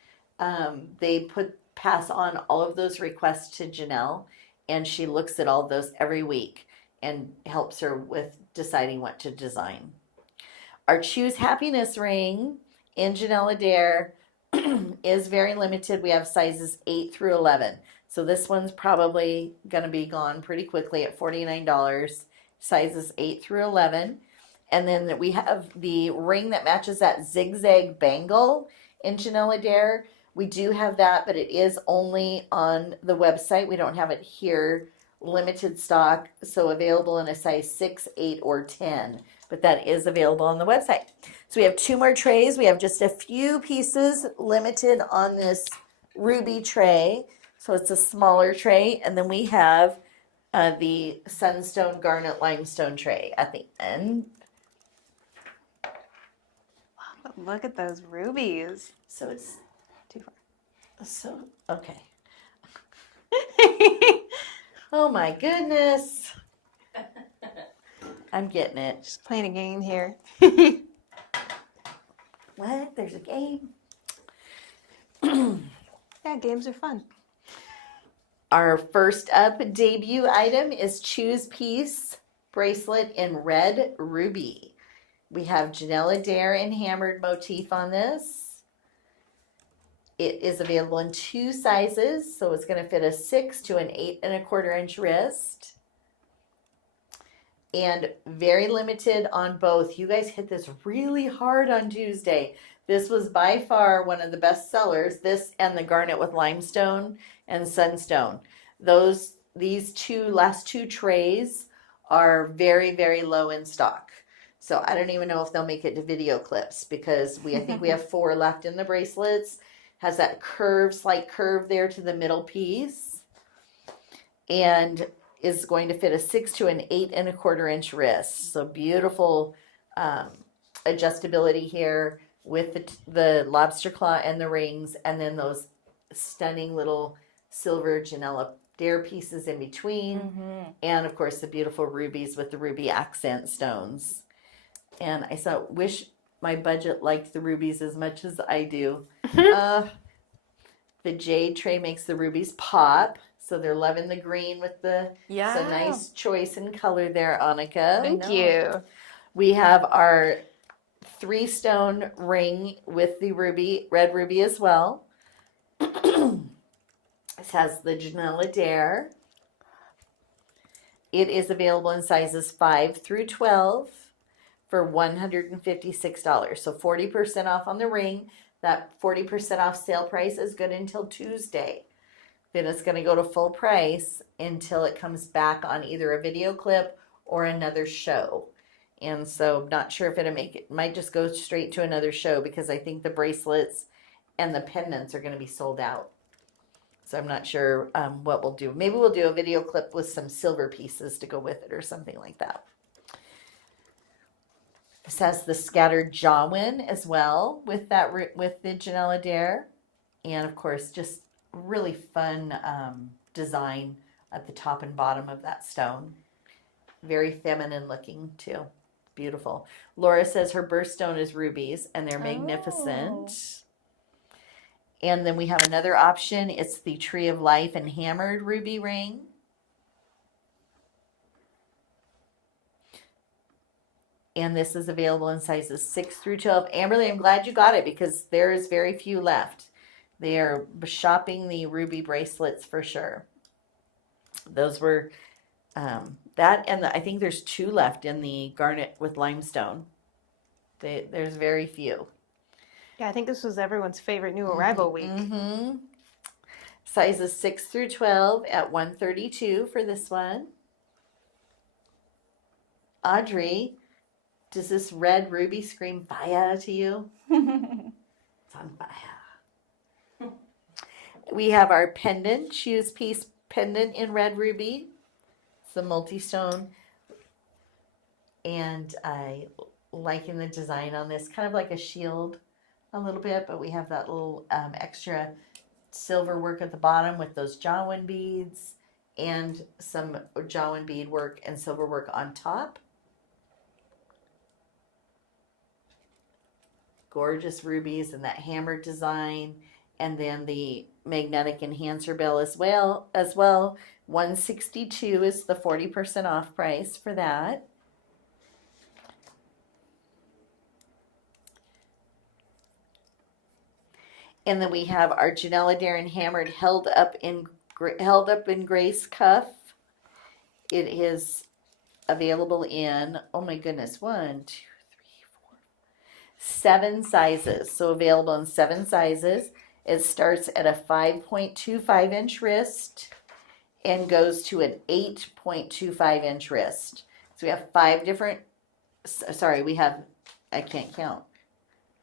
they pass on all of those requests to Janyl, and she looks at all those every week and helps her with deciding what to design. Our Choose Happiness ring in Janyl Adair is very limited. We have sizes 8 through 11. So this one's probably going to be gone pretty quickly at $49. Sizes 8 through 11. And then we have the ring that matches that zigzag bangle in Janyl Adair. We do have that, but it is only on the website. We don't have it here. Limited stock, so available in a size 6, 8, or 10. But that is available on the website. So we have 2 more trays. We have just a few pieces limited on this ruby tray. So it's a smaller tray. And then we have the sunstone garnet limestone tray at the end. Look at those rubies. So it's Too far. so okay. Oh my goodness. I'm getting it. Just playing a game here. What? There's a game? Yeah, games are fun. Our first up debut item is Choose Piece bracelet in red ruby. We have Janyl Adair and hammered motif on this. It is available in 2 sizes, so it's going to fit a 6 to an 8 1/4 inch wrist. And very limited on both. You guys hit this really hard on Tuesday. This was by far one of the best sellers. This and the garnet with limestone and sunstone. These last two trays are very, very low in stock. So I don't even know if they'll make it to video clips because I think we have 4 left in the bracelets. Has that slight curve there to the middle piece. And is going to fit a 6 to an 8 1/4 inch wrist. So beautiful adjustability here with the lobster claw and the rings, and then those stunning little silver Janyl Adair pieces in between, and of course the beautiful rubies with the ruby accent stones. And I wish my budget liked the rubies as much as I do. The jade tray makes the rubies pop. So they're loving the green with the so nice choice in color there, Annika. Thank you. We have our 3-stone ring with the red ruby as well. This has the Janyl Adair. It is available in sizes 5 through 12 for $156. So 40% off on the ring. That 40% off sale price is good until Tuesday. Then it's going to go to full price until it comes back on either a video clip or another show. And so not sure if it'll make it. Might just go straight to another show because I think the bracelets and the pendants are going to be sold out. So I'm not sure what we'll do. Maybe we'll do a video clip with some silver pieces to go with it or something like that. This has the scattered jawin as well with the Janyl Adair. And of course, just really fun design at the top and bottom of that stone. Very feminine looking too. Beautiful. Laura says her birthstone is rubies and they're magnificent. And then we have another option. It's the Tree of Life and hammered ruby ring. And this is available in sizes 6 through 12. Amberly, I'm glad you got it because there is very few left. They are shopping the ruby bracelets for sure. Those were that, and I think there's 2 left in the garnet with limestone. There's very few. Yeah, I think this was everyone's favorite new arrival week. Mm-hmm. Sizes 6 through 12 at $132 for this one. Audrey, does this red ruby scream fire to you? It's on fire. We have our pendant, shoes piece pendant in red ruby. It's the multi-stone. And I liking the design on this, kind of like a shield a little bit, but we have that little extra silver work at the bottom with those Janyl beads and some Janyl bead work and silver work on top. Gorgeous rubies and that hammered design, and then the magnetic enhancer bell as well. $162 is the 40% off price for that. And then we have our Janyl Adair hammered held up in grace cuff. It is available in, oh my goodness, 7 sizes. So available in 7 sizes. It starts at a 5.25 inch wrist and goes to an 8.25 inch wrist. So we have 5 different, I can't count.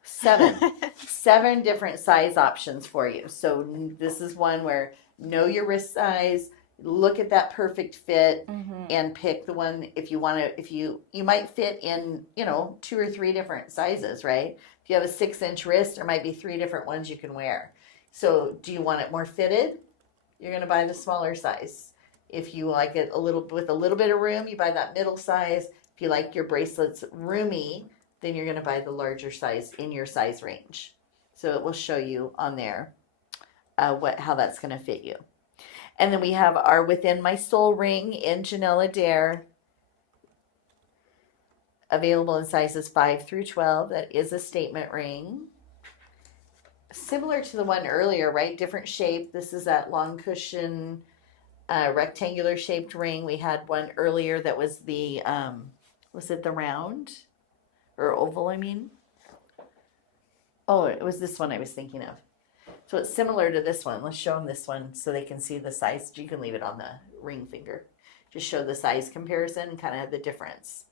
7 different size options for you. So this is one where know your wrist size, look at that perfect fit, and pick the one if you want to. If you might fit in 2 or 3 different sizes, right? If you have a 6-inch wrist, there might be 3 different ones you can wear. So do you want it more fitted? You're going to buy the smaller size. If you like it with a little bit of room, you buy that middle size. If you like your bracelets roomy, then you're going to buy the larger size in your size range. So it will show you on there how that's going to fit you. And then we have our Within My Soul ring in Janyl Adair, available in sizes 5 through 12. That is a statement ring. Similar to the one earlier, right? Different shape. This is that long cushion, rectangular shaped ring. We had one earlier that was the, was it the round? Or oval, I mean. Oh, it was this one I was thinking of. So it's similar to this one. Let's show them this one so they can see the size. You can leave it on the ring finger. Just show the size comparison and kind of the difference.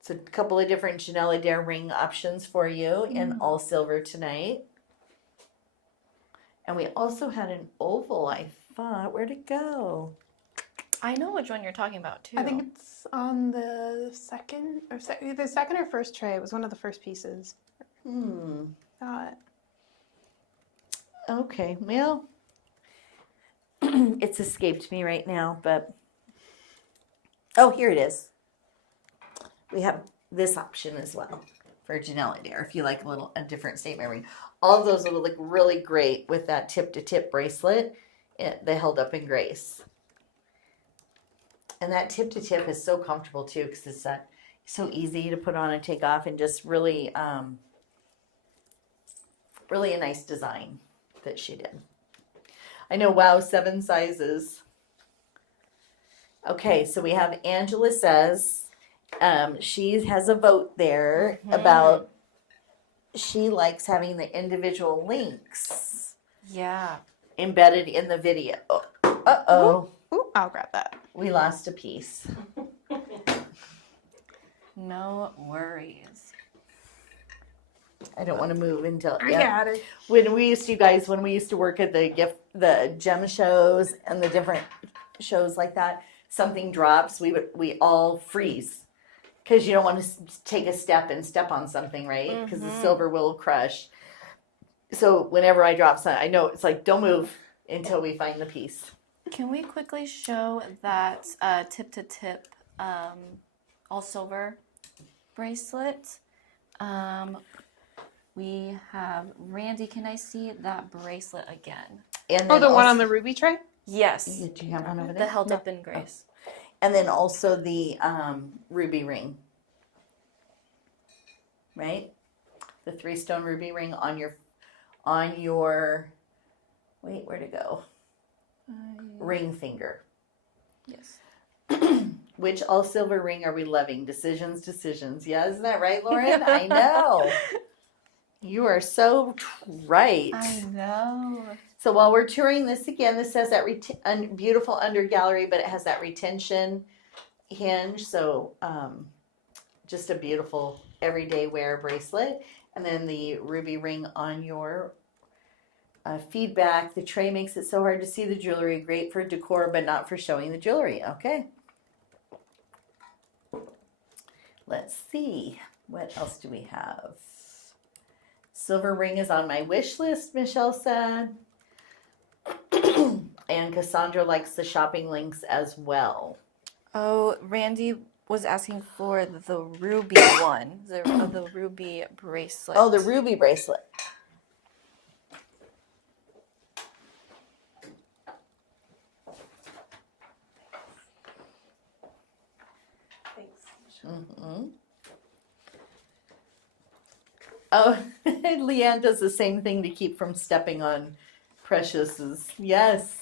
So a couple of different Janyl Adair ring options for you in all silver tonight. And we also had an oval, I thought. Where'd it go? I know which one you're talking about too. I think it's on the second or first tray. It was one of the first pieces. Okay, well, it's escaped me right now, but oh, here it is. We have this option as well for Janyl Adair if you like a different statement ring. All of those will look really great with that tip-to-tip bracelet. They held up in grace. And that tip-to-tip is so comfortable too because it's so easy to put on and take off, and just really, really a nice design that she did. I know, wow, 7 sizes. Okay, so we have Angela says, she has a vote there about she likes having the individual links embedded in the video. Uh-oh. Ooh, I'll grab that. We lost a piece. No worries. I don't want to move until I got it. When we used to work at the gem shows and the different shows like that, something drops, we all freeze because you don't want to take a step and step on something, right? Because the silver will crush. So whenever I drop something, I know it's like, don't move until we find the piece. Can we quickly show that tip-to-tip all silver bracelet? We have Randy. Can I see that bracelet again? And Oh, then the one on the ruby tray? Yes. Did you have one over The there? held up in grace. And then also the ruby ring, right? The 3-stone ruby ring on your wait, where'd it go? Ring finger. Yes. Which all silver ring are we loving? Decisions. Yeah, isn't that right, Lauren? I know. You are so right. I know. So while we're touring this again, this has that beautiful under gallery, but it has that retention hinge. So just a beautiful everyday wear bracelet. And then the ruby ring on your feedback. The tray makes it so hard to see the jewelry. Great for decor, but not for showing the jewelry. Okay. Let's see. What else do we have? Silver ring is on my wish list, Michelle said. And Cassandra likes the shopping links as well. Oh, Randy was asking for the ruby one, the ruby bracelet. Oh, the ruby bracelet. Mm-hmm. Oh, Leanne does the same thing to keep from stepping on Precious's. Yes.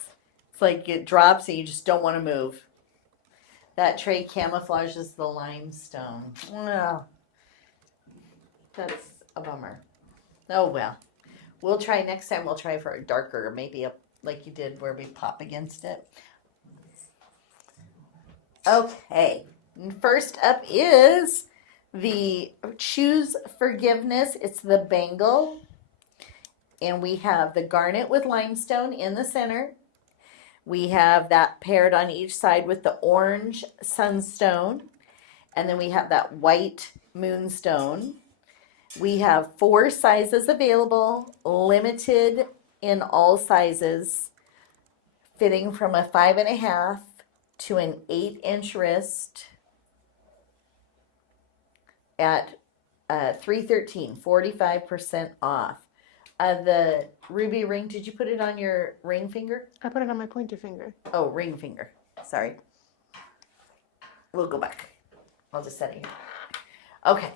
It's like it drops and you just don't want to move. That tray camouflages the limestone. Well, that's a bummer. Oh, well. We'll try next time. We'll try for a darker, maybe like you did where we pop against it. Okay. First up is the Choose Forgiveness. It's the bangle. And we have the garnet with limestone in the center. We have that paired on each side with the orange sunstone. And then we have that white moonstone. We have 4 sizes available, limited in all sizes, fitting from a 5.5 to an 8-inch wrist at $313, 45% off. The ruby ring, did you put it on your ring finger? I put it on my pointer finger. Oh, ring finger. Sorry. We'll go back. I'll just set it here. Okay.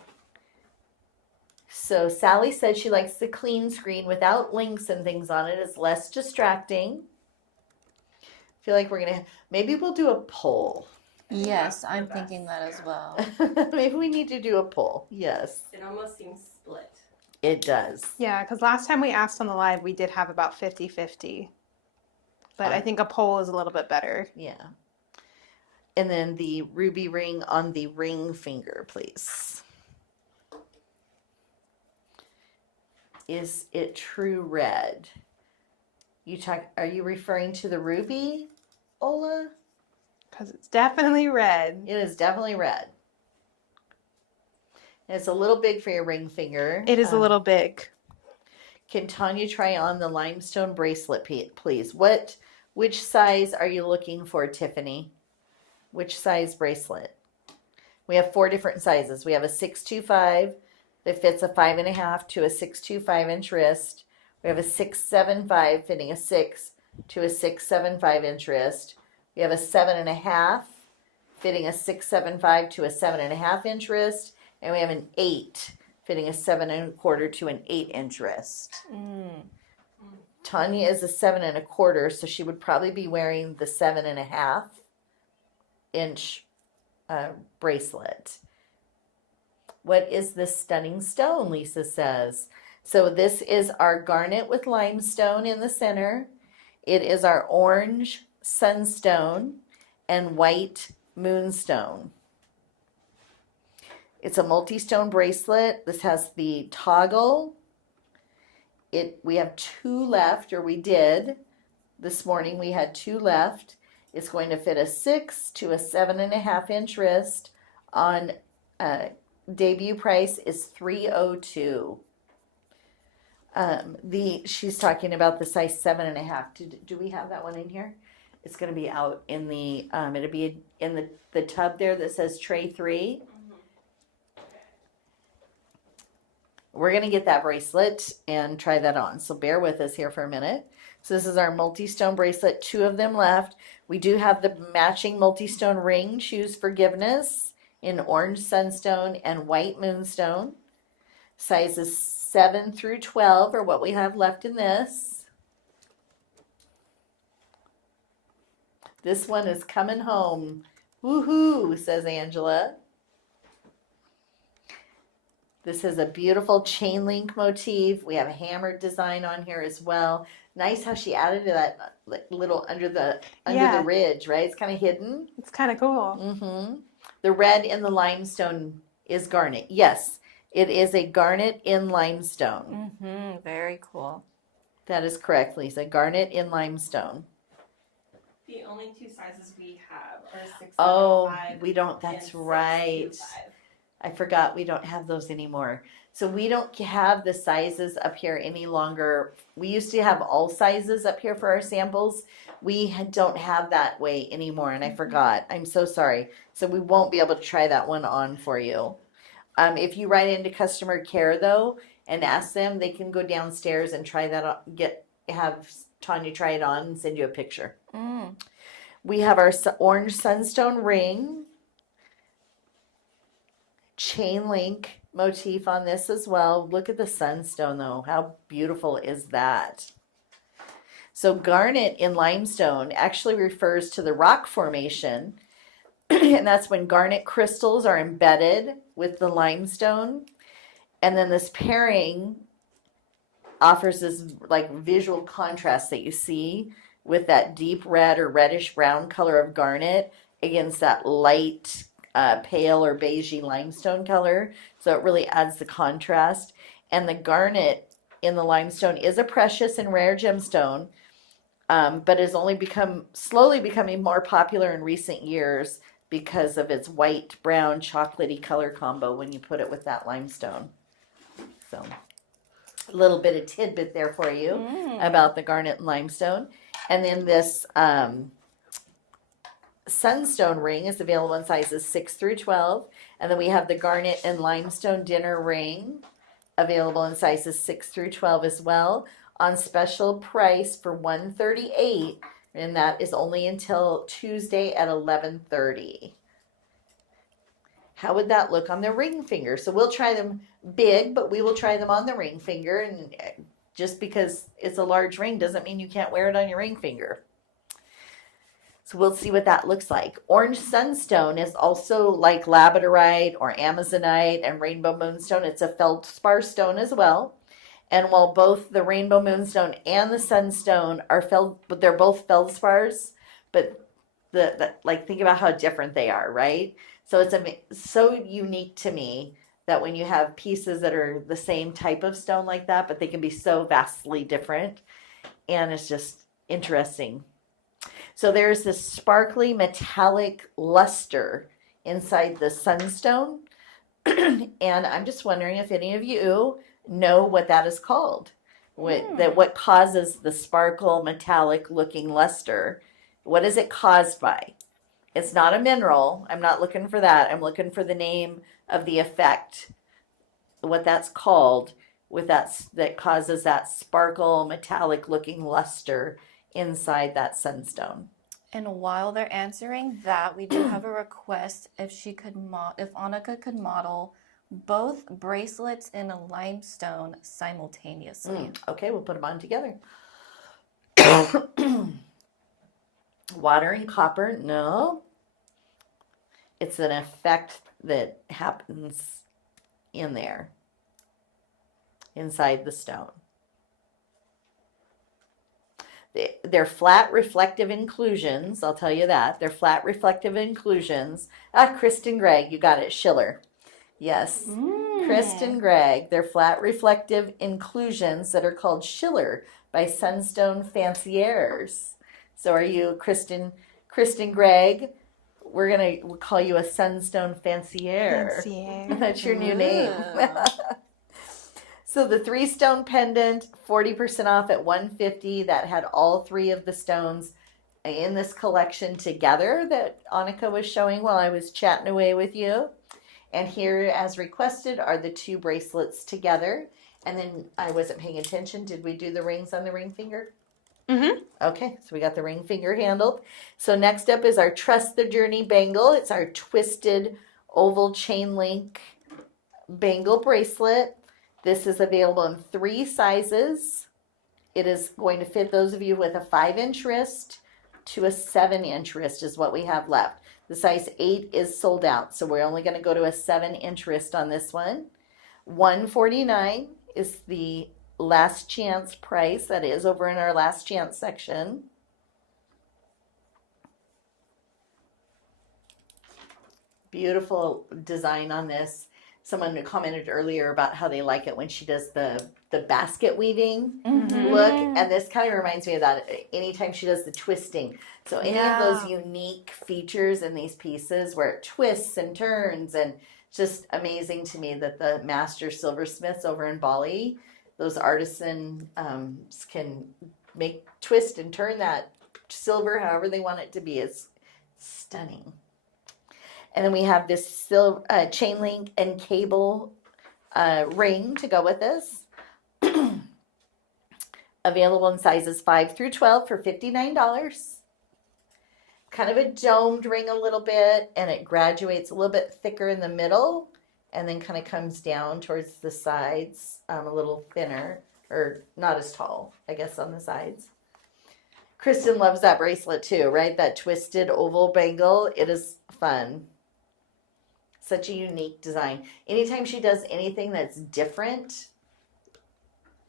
So Sally said she likes the clean screen without links and things on it. It's less distracting. I feel like we're going to, maybe we'll do a poll. Yes, I'm thinking that as well. Maybe we need to do a poll. Yes, It almost seems split. it does. Yeah, because last time we asked on the live, we did have about 50-50. But I think a poll is a little bit better. Yeah. And then the ruby ring on the ring finger, please. Is it true red? Are you referring to the ruby, Ola? Because it's definitely red. It is definitely red. And it's a little big for your ring finger. It is a little big. Can Tanya try on the limestone bracelet, please? Which size are you looking for, Tiffany? Which size bracelet? We have 4 different sizes. We have a 625 that fits a 5.5 to a 625-inch wrist. We have a 675 fitting a 6 to a 675-inch wrist. We have a 7.5 fitting a 675 to a 7.5-inch wrist. And we have an 8 fitting a 7.25 to an 8-inch wrist. Tanya is a 7.25, so she would probably be wearing the 7.5-inch bracelet. What is this stunning stone? Lisa says. So this is our garnet with limestone in the center. It is our orange sunstone and white moonstone. It's a multi-stone bracelet. This has the toggle. We have 2 left, or we did. This morning we had 2 left. It's going to fit a 6 to a 7.5-inch wrist. On debut price is $302. She's talking about the size 7.5. Do we have that one in here? It's going to be out in the it'll be in the tub there that says tray 3. We're going to get that bracelet and try that on. So bear with us here for a minute. So this is our multi-stone bracelet, 2 of them left. We do have the matching multi-stone ring, Choose Forgiveness, in orange sunstone and white moonstone. Sizes 7 through 12 are what we have left in this. This one is coming home, Woohoo, says Angela. This is a beautiful chain link motif. We have a hammered design on here as well. Nice how she added to that little under the Yeah. ridge, right? It's kind of hidden. It's kind of cool. Mm-hmm. The red in the limestone is garnet. Yes, it is a garnet in limestone. Mm-hmm. Very cool. That is correct, Lisa. Garnet in limestone. The only two sizes we have are 675. Oh, we don't. and That's right. 625. I forgot we don't have those anymore. So we don't have the sizes up here any longer. We used to have all sizes up here for our samples. We don't have that way anymore, and I forgot. I'm so sorry. So we won't be able to try that one on for you. If you write into customer care though and ask them, they can go downstairs and try that on, have Tanya try it on and send you a picture. Mm. We have our orange sunstone ring. Chain link motif on this as well. Look at the sunstone though. How beautiful is that? So garnet in limestone actually refers to the rock formation, and that's when garnet crystals are embedded with the limestone. And then this pairing offers this like visual contrast that you see with that deep red or reddish brown color of garnet against that light pale or beigey limestone color. So it really adds the contrast. And the garnet in the limestone is a precious and rare gemstone, but has only slowly becoming more popular in recent years because of its white, brown, chocolatey color combo when you put it with that limestone. So a little bit of tidbit there for you about the garnet and limestone. And then this sunstone ring is available in sizes 6 through 12. And then we have the garnet and limestone dinner ring available in sizes 6 through 12 as well, on special price for $138, and that is only until Tuesday at 11:30. How would that look on the ring finger? So we'll try them big, but we will try them on the ring finger, and just because it's a large ring doesn't mean you can't wear it on your ring finger. So we'll see what that looks like. Orange sunstone is also like labradorite or amazonite and rainbow moonstone. It's a feldspar stone as well. And while both the rainbow moonstone and the sunstone are they're both feldspars, but like think about how different they are, right? So it's so unique to me that when you have pieces that are the same type of stone like that, but they can be so vastly different, and it's just interesting. So there's this sparkly metallic luster inside the sunstone. And I'm just wondering if any of you know what that is called. What causes the sparkle metallic looking luster? What is it caused by? It's not a mineral. I'm not looking for that. I'm looking for the name of the effect, what that's called, that causes that sparkle metallic looking luster inside that sunstone. And while they're answering that, we do have a request if Annika could model both bracelets in a limestone simultaneously. Okay, we'll put them on together. Water and copper, no. It's an effect that happens in there, inside the stone. They're flat reflective inclusions, I'll tell you that. They're flat reflective inclusions. Kristen Gregg, you got it, Schiller. Yes, Kristen Gregg. They're flat reflective inclusions that are called Schiller by Sunstone Fanciers. So are you Kristen Gregg? We'll call you a Sunstone Fancier. That's your new name. So the 3-stone pendant, 40% off at $150. That had all 3 of the stones in this collection together that Annika was showing while I was chatting away with you. And here, as requested, are the 2 bracelets together. And then I wasn't paying attention. Did we do the rings on the ring finger? Mm-hmm. Okay, so we got the ring finger handled. So next up is our Trust the Journey bangle. It's our twisted oval chain link bangle bracelet. This is available in 3 sizes. It is going to fit those of you with a 5-inch wrist, to a 7-inch wrist is what we have left. The size 8 is sold out, so we're only going to go to a 7-inch wrist on this one. $149 is the last chance price. That is over in our last chance section. Beautiful design on this. Someone commented earlier about how they like it when she does the basket weaving look, and this kind of reminds me of that anytime she does the twisting. So any of those unique features in these pieces where it twists and turns, and just amazing to me that the master silversmiths over in Bali, those artisan can make twist and turn that silver however they want it to be. It's stunning. And then we have this chain link and cable ring to go with this. Available in sizes 5 through 12 for $59. Kind of a domed ring a little bit, and it graduates a little bit thicker in the middle and then kind of comes down towards the sides, a little thinner, or not as tall, I guess, on the sides. Kristen loves that bracelet too, right? That twisted oval bangle. It is fun. Such a unique design. Anytime she does anything that's different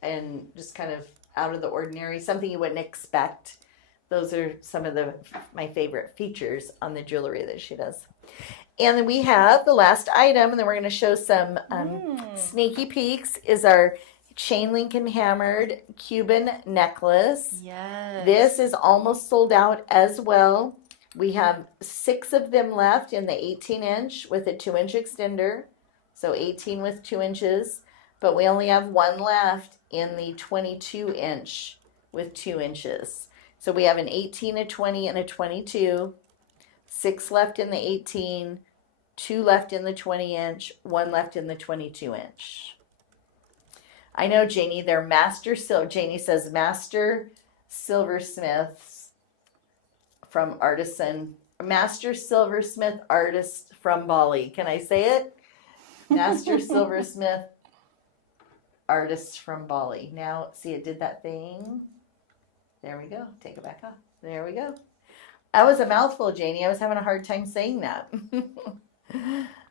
and just kind of out of the ordinary, something you wouldn't expect, those are some of my favorite features on the jewelry that she does. And then we have the last item, and then we're going to show some sneaky peeks, is our chain link and hammered Cuban necklace. Yes. This is almost sold out as well. We have 6 of them left in the 18-inch with a 2-inch extender. So 18 with 2 inches. But we only have 1 left in the 22-inch with 2 inches. So we have an 18, a 20, and a 22. 6 left in the 18, 2 left in the 20-inch, 1 left in the 22-inch. I know, Janie, they're Janie says master silversmiths from master silversmith artist from Bali. Can I say it? Master silversmith artist from Bali. Now, see, it did that thing. There we go. Take it back off. There we go. That was a mouthful, Janie. I was having a hard time saying that.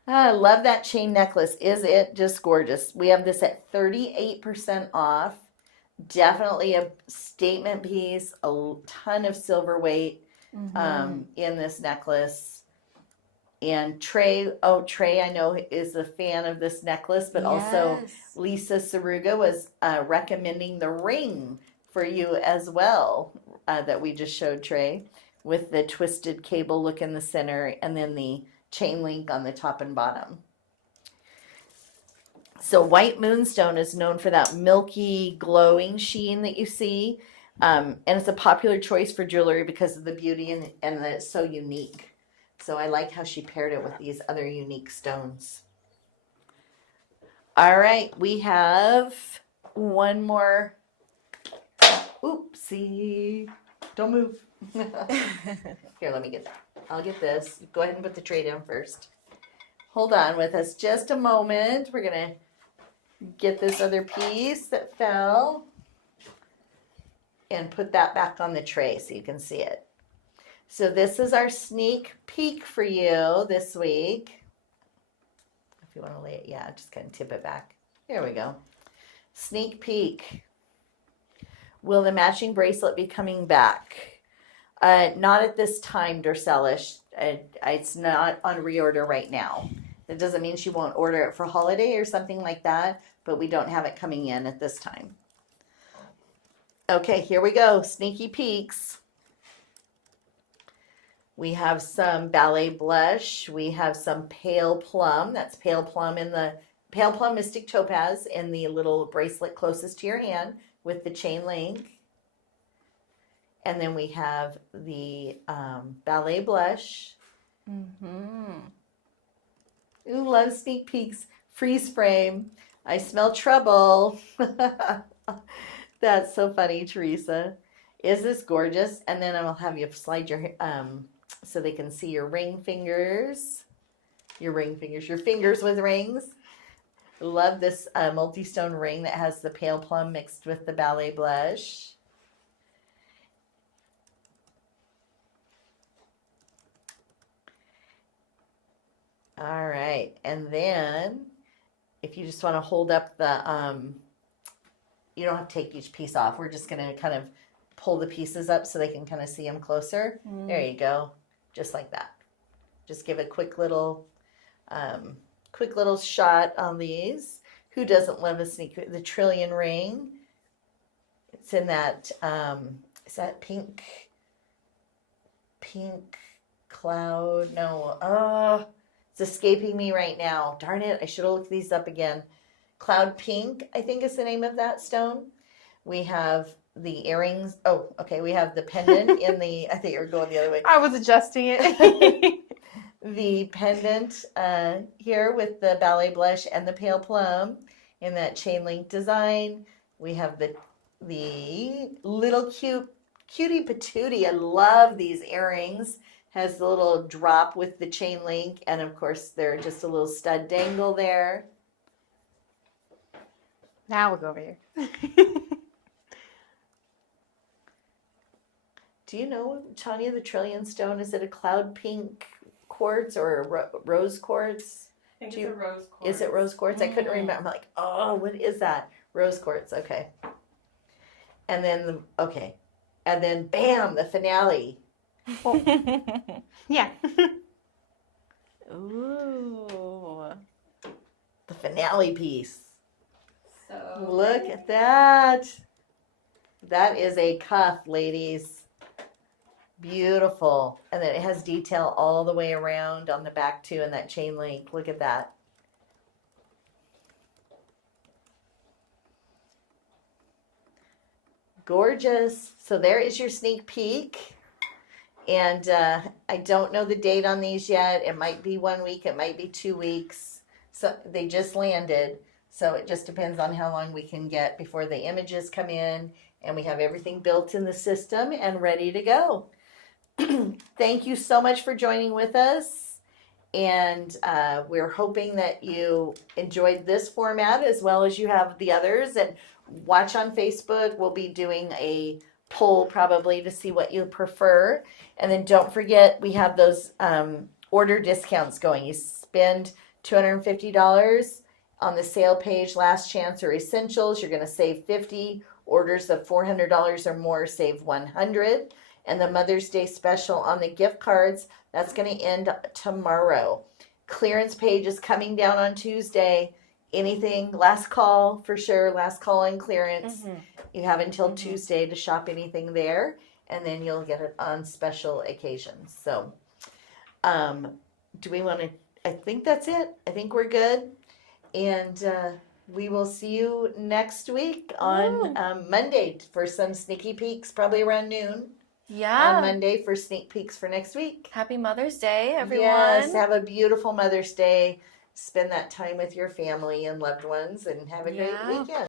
I love that chain necklace. Is it just gorgeous? We have this at 38% off. Definitely a statement piece. A ton of silver weight in this necklace. And Trey I know is a fan of this necklace, but also Lisa Saruga was recommending the ring for you as well that we just showed Trey, with the twisted cable look in the center and then the chain link on the top and bottom. So white moonstone is known for that milky glowing sheen that you see, and it's a popular choice for jewelry because of the beauty and that it's so unique. So I like how she paired it with these other unique stones. All right, we have one more. Oopsie. Don't move. Here, let me get that. I'll get this. Go ahead and put the tray down first. Hold on with us just a moment. We're going to get this other piece that fell and put that back on the tray so you can see it. So this is our sneak peek for you this week. If you want to lay it, just kind of tip it back. There we go. Sneak peek. Will the matching bracelet be coming back? Not at this time, Dorselish. It's not on reorder right now. That doesn't mean she won't order it for holiday or something like that, but we don't have it coming in at this time. Okay, here we go. Sneaky peeks. We have some ballet blush. We have some pale plum. That's pale plum mystic topaz in the little bracelet closest to your hand with the chain link. And then we have the ballet blush. Ooh, love sneak peeks. Freeze frame. I smell trouble. That's so funny, Teresa. Is this gorgeous? And then I'll have you slide your so they can see your ring fingers. Your fingers with rings. Love this multi-stone ring that has the pale plum mixed with the ballet blush. right. And then if you just want to hold up the, you don't have to take each piece off. We're just going to kind of pull the pieces up so they can kind of see them closer. There you go. Just like that. Just give a quick little shot on these. Who doesn't love a sneak? The Trillion ring. It's in that, is that pink cloud? No. It's escaping me right now. Darn it. I should have looked these up again. Cloud pink, I think is the name of that stone. We have the earrings. Oh, okay. We have the pendant in the, I think you're going the other way. I was adjusting it. The pendant here with the ballet blush and the pale plum in that chain link design. We have the little cutie patootie. I love these earrings. Has the little drop with the chain link, and of course they're just a little stud dangle there. Now we'll go over here. Do you know, Tanya, the Trillion stone, is it a cloud pink quartz or a rose quartz? I think it's a rose quartz. Is it rose quartz? I couldn't remember. I'm like, oh, what is that? Rose quartz. Okay. And then and then bam, the finale. Yeah. Ooh. The finale piece. So Look at that. That is a cuff, ladies. Beautiful. And then it has detail all the way around on the back too, and that chain link. Look at that. Gorgeous. So there is your sneak peek. And I don't know the date on these yet. It might be 1 week. It might be 2 weeks. So they just landed. So it just depends on how long we can get before the images come in and we have everything built in the system and ready to go. Thank you so much for joining with us. And we're hoping that you enjoyed this format as well as you have the others. And watch on Facebook. We'll be doing a poll probably to see what you prefer. And then don't forget, we have those order discounts going. You spend $250 on the sale page, Last Chance or Essentials, you're going to save $50. Orders of $400 or more save $100. And the Mother's Day special on the gift cards, that's going to end tomorrow. Clearance page is coming down on Tuesday. Anything, last call for sure, last call on clearance. You have until Tuesday to shop anything there, and then you'll get it on special occasions. So, do we want to, I think that's it. I think we're good. And we will see you next week on Monday for some sneaky peeks, probably around noon. Yeah. On Monday for sneak peeks for next week. Happy Mother's Day, everyone. Yes, have a beautiful Mother's Day. Spend that time with your family and loved ones and have a great weekend.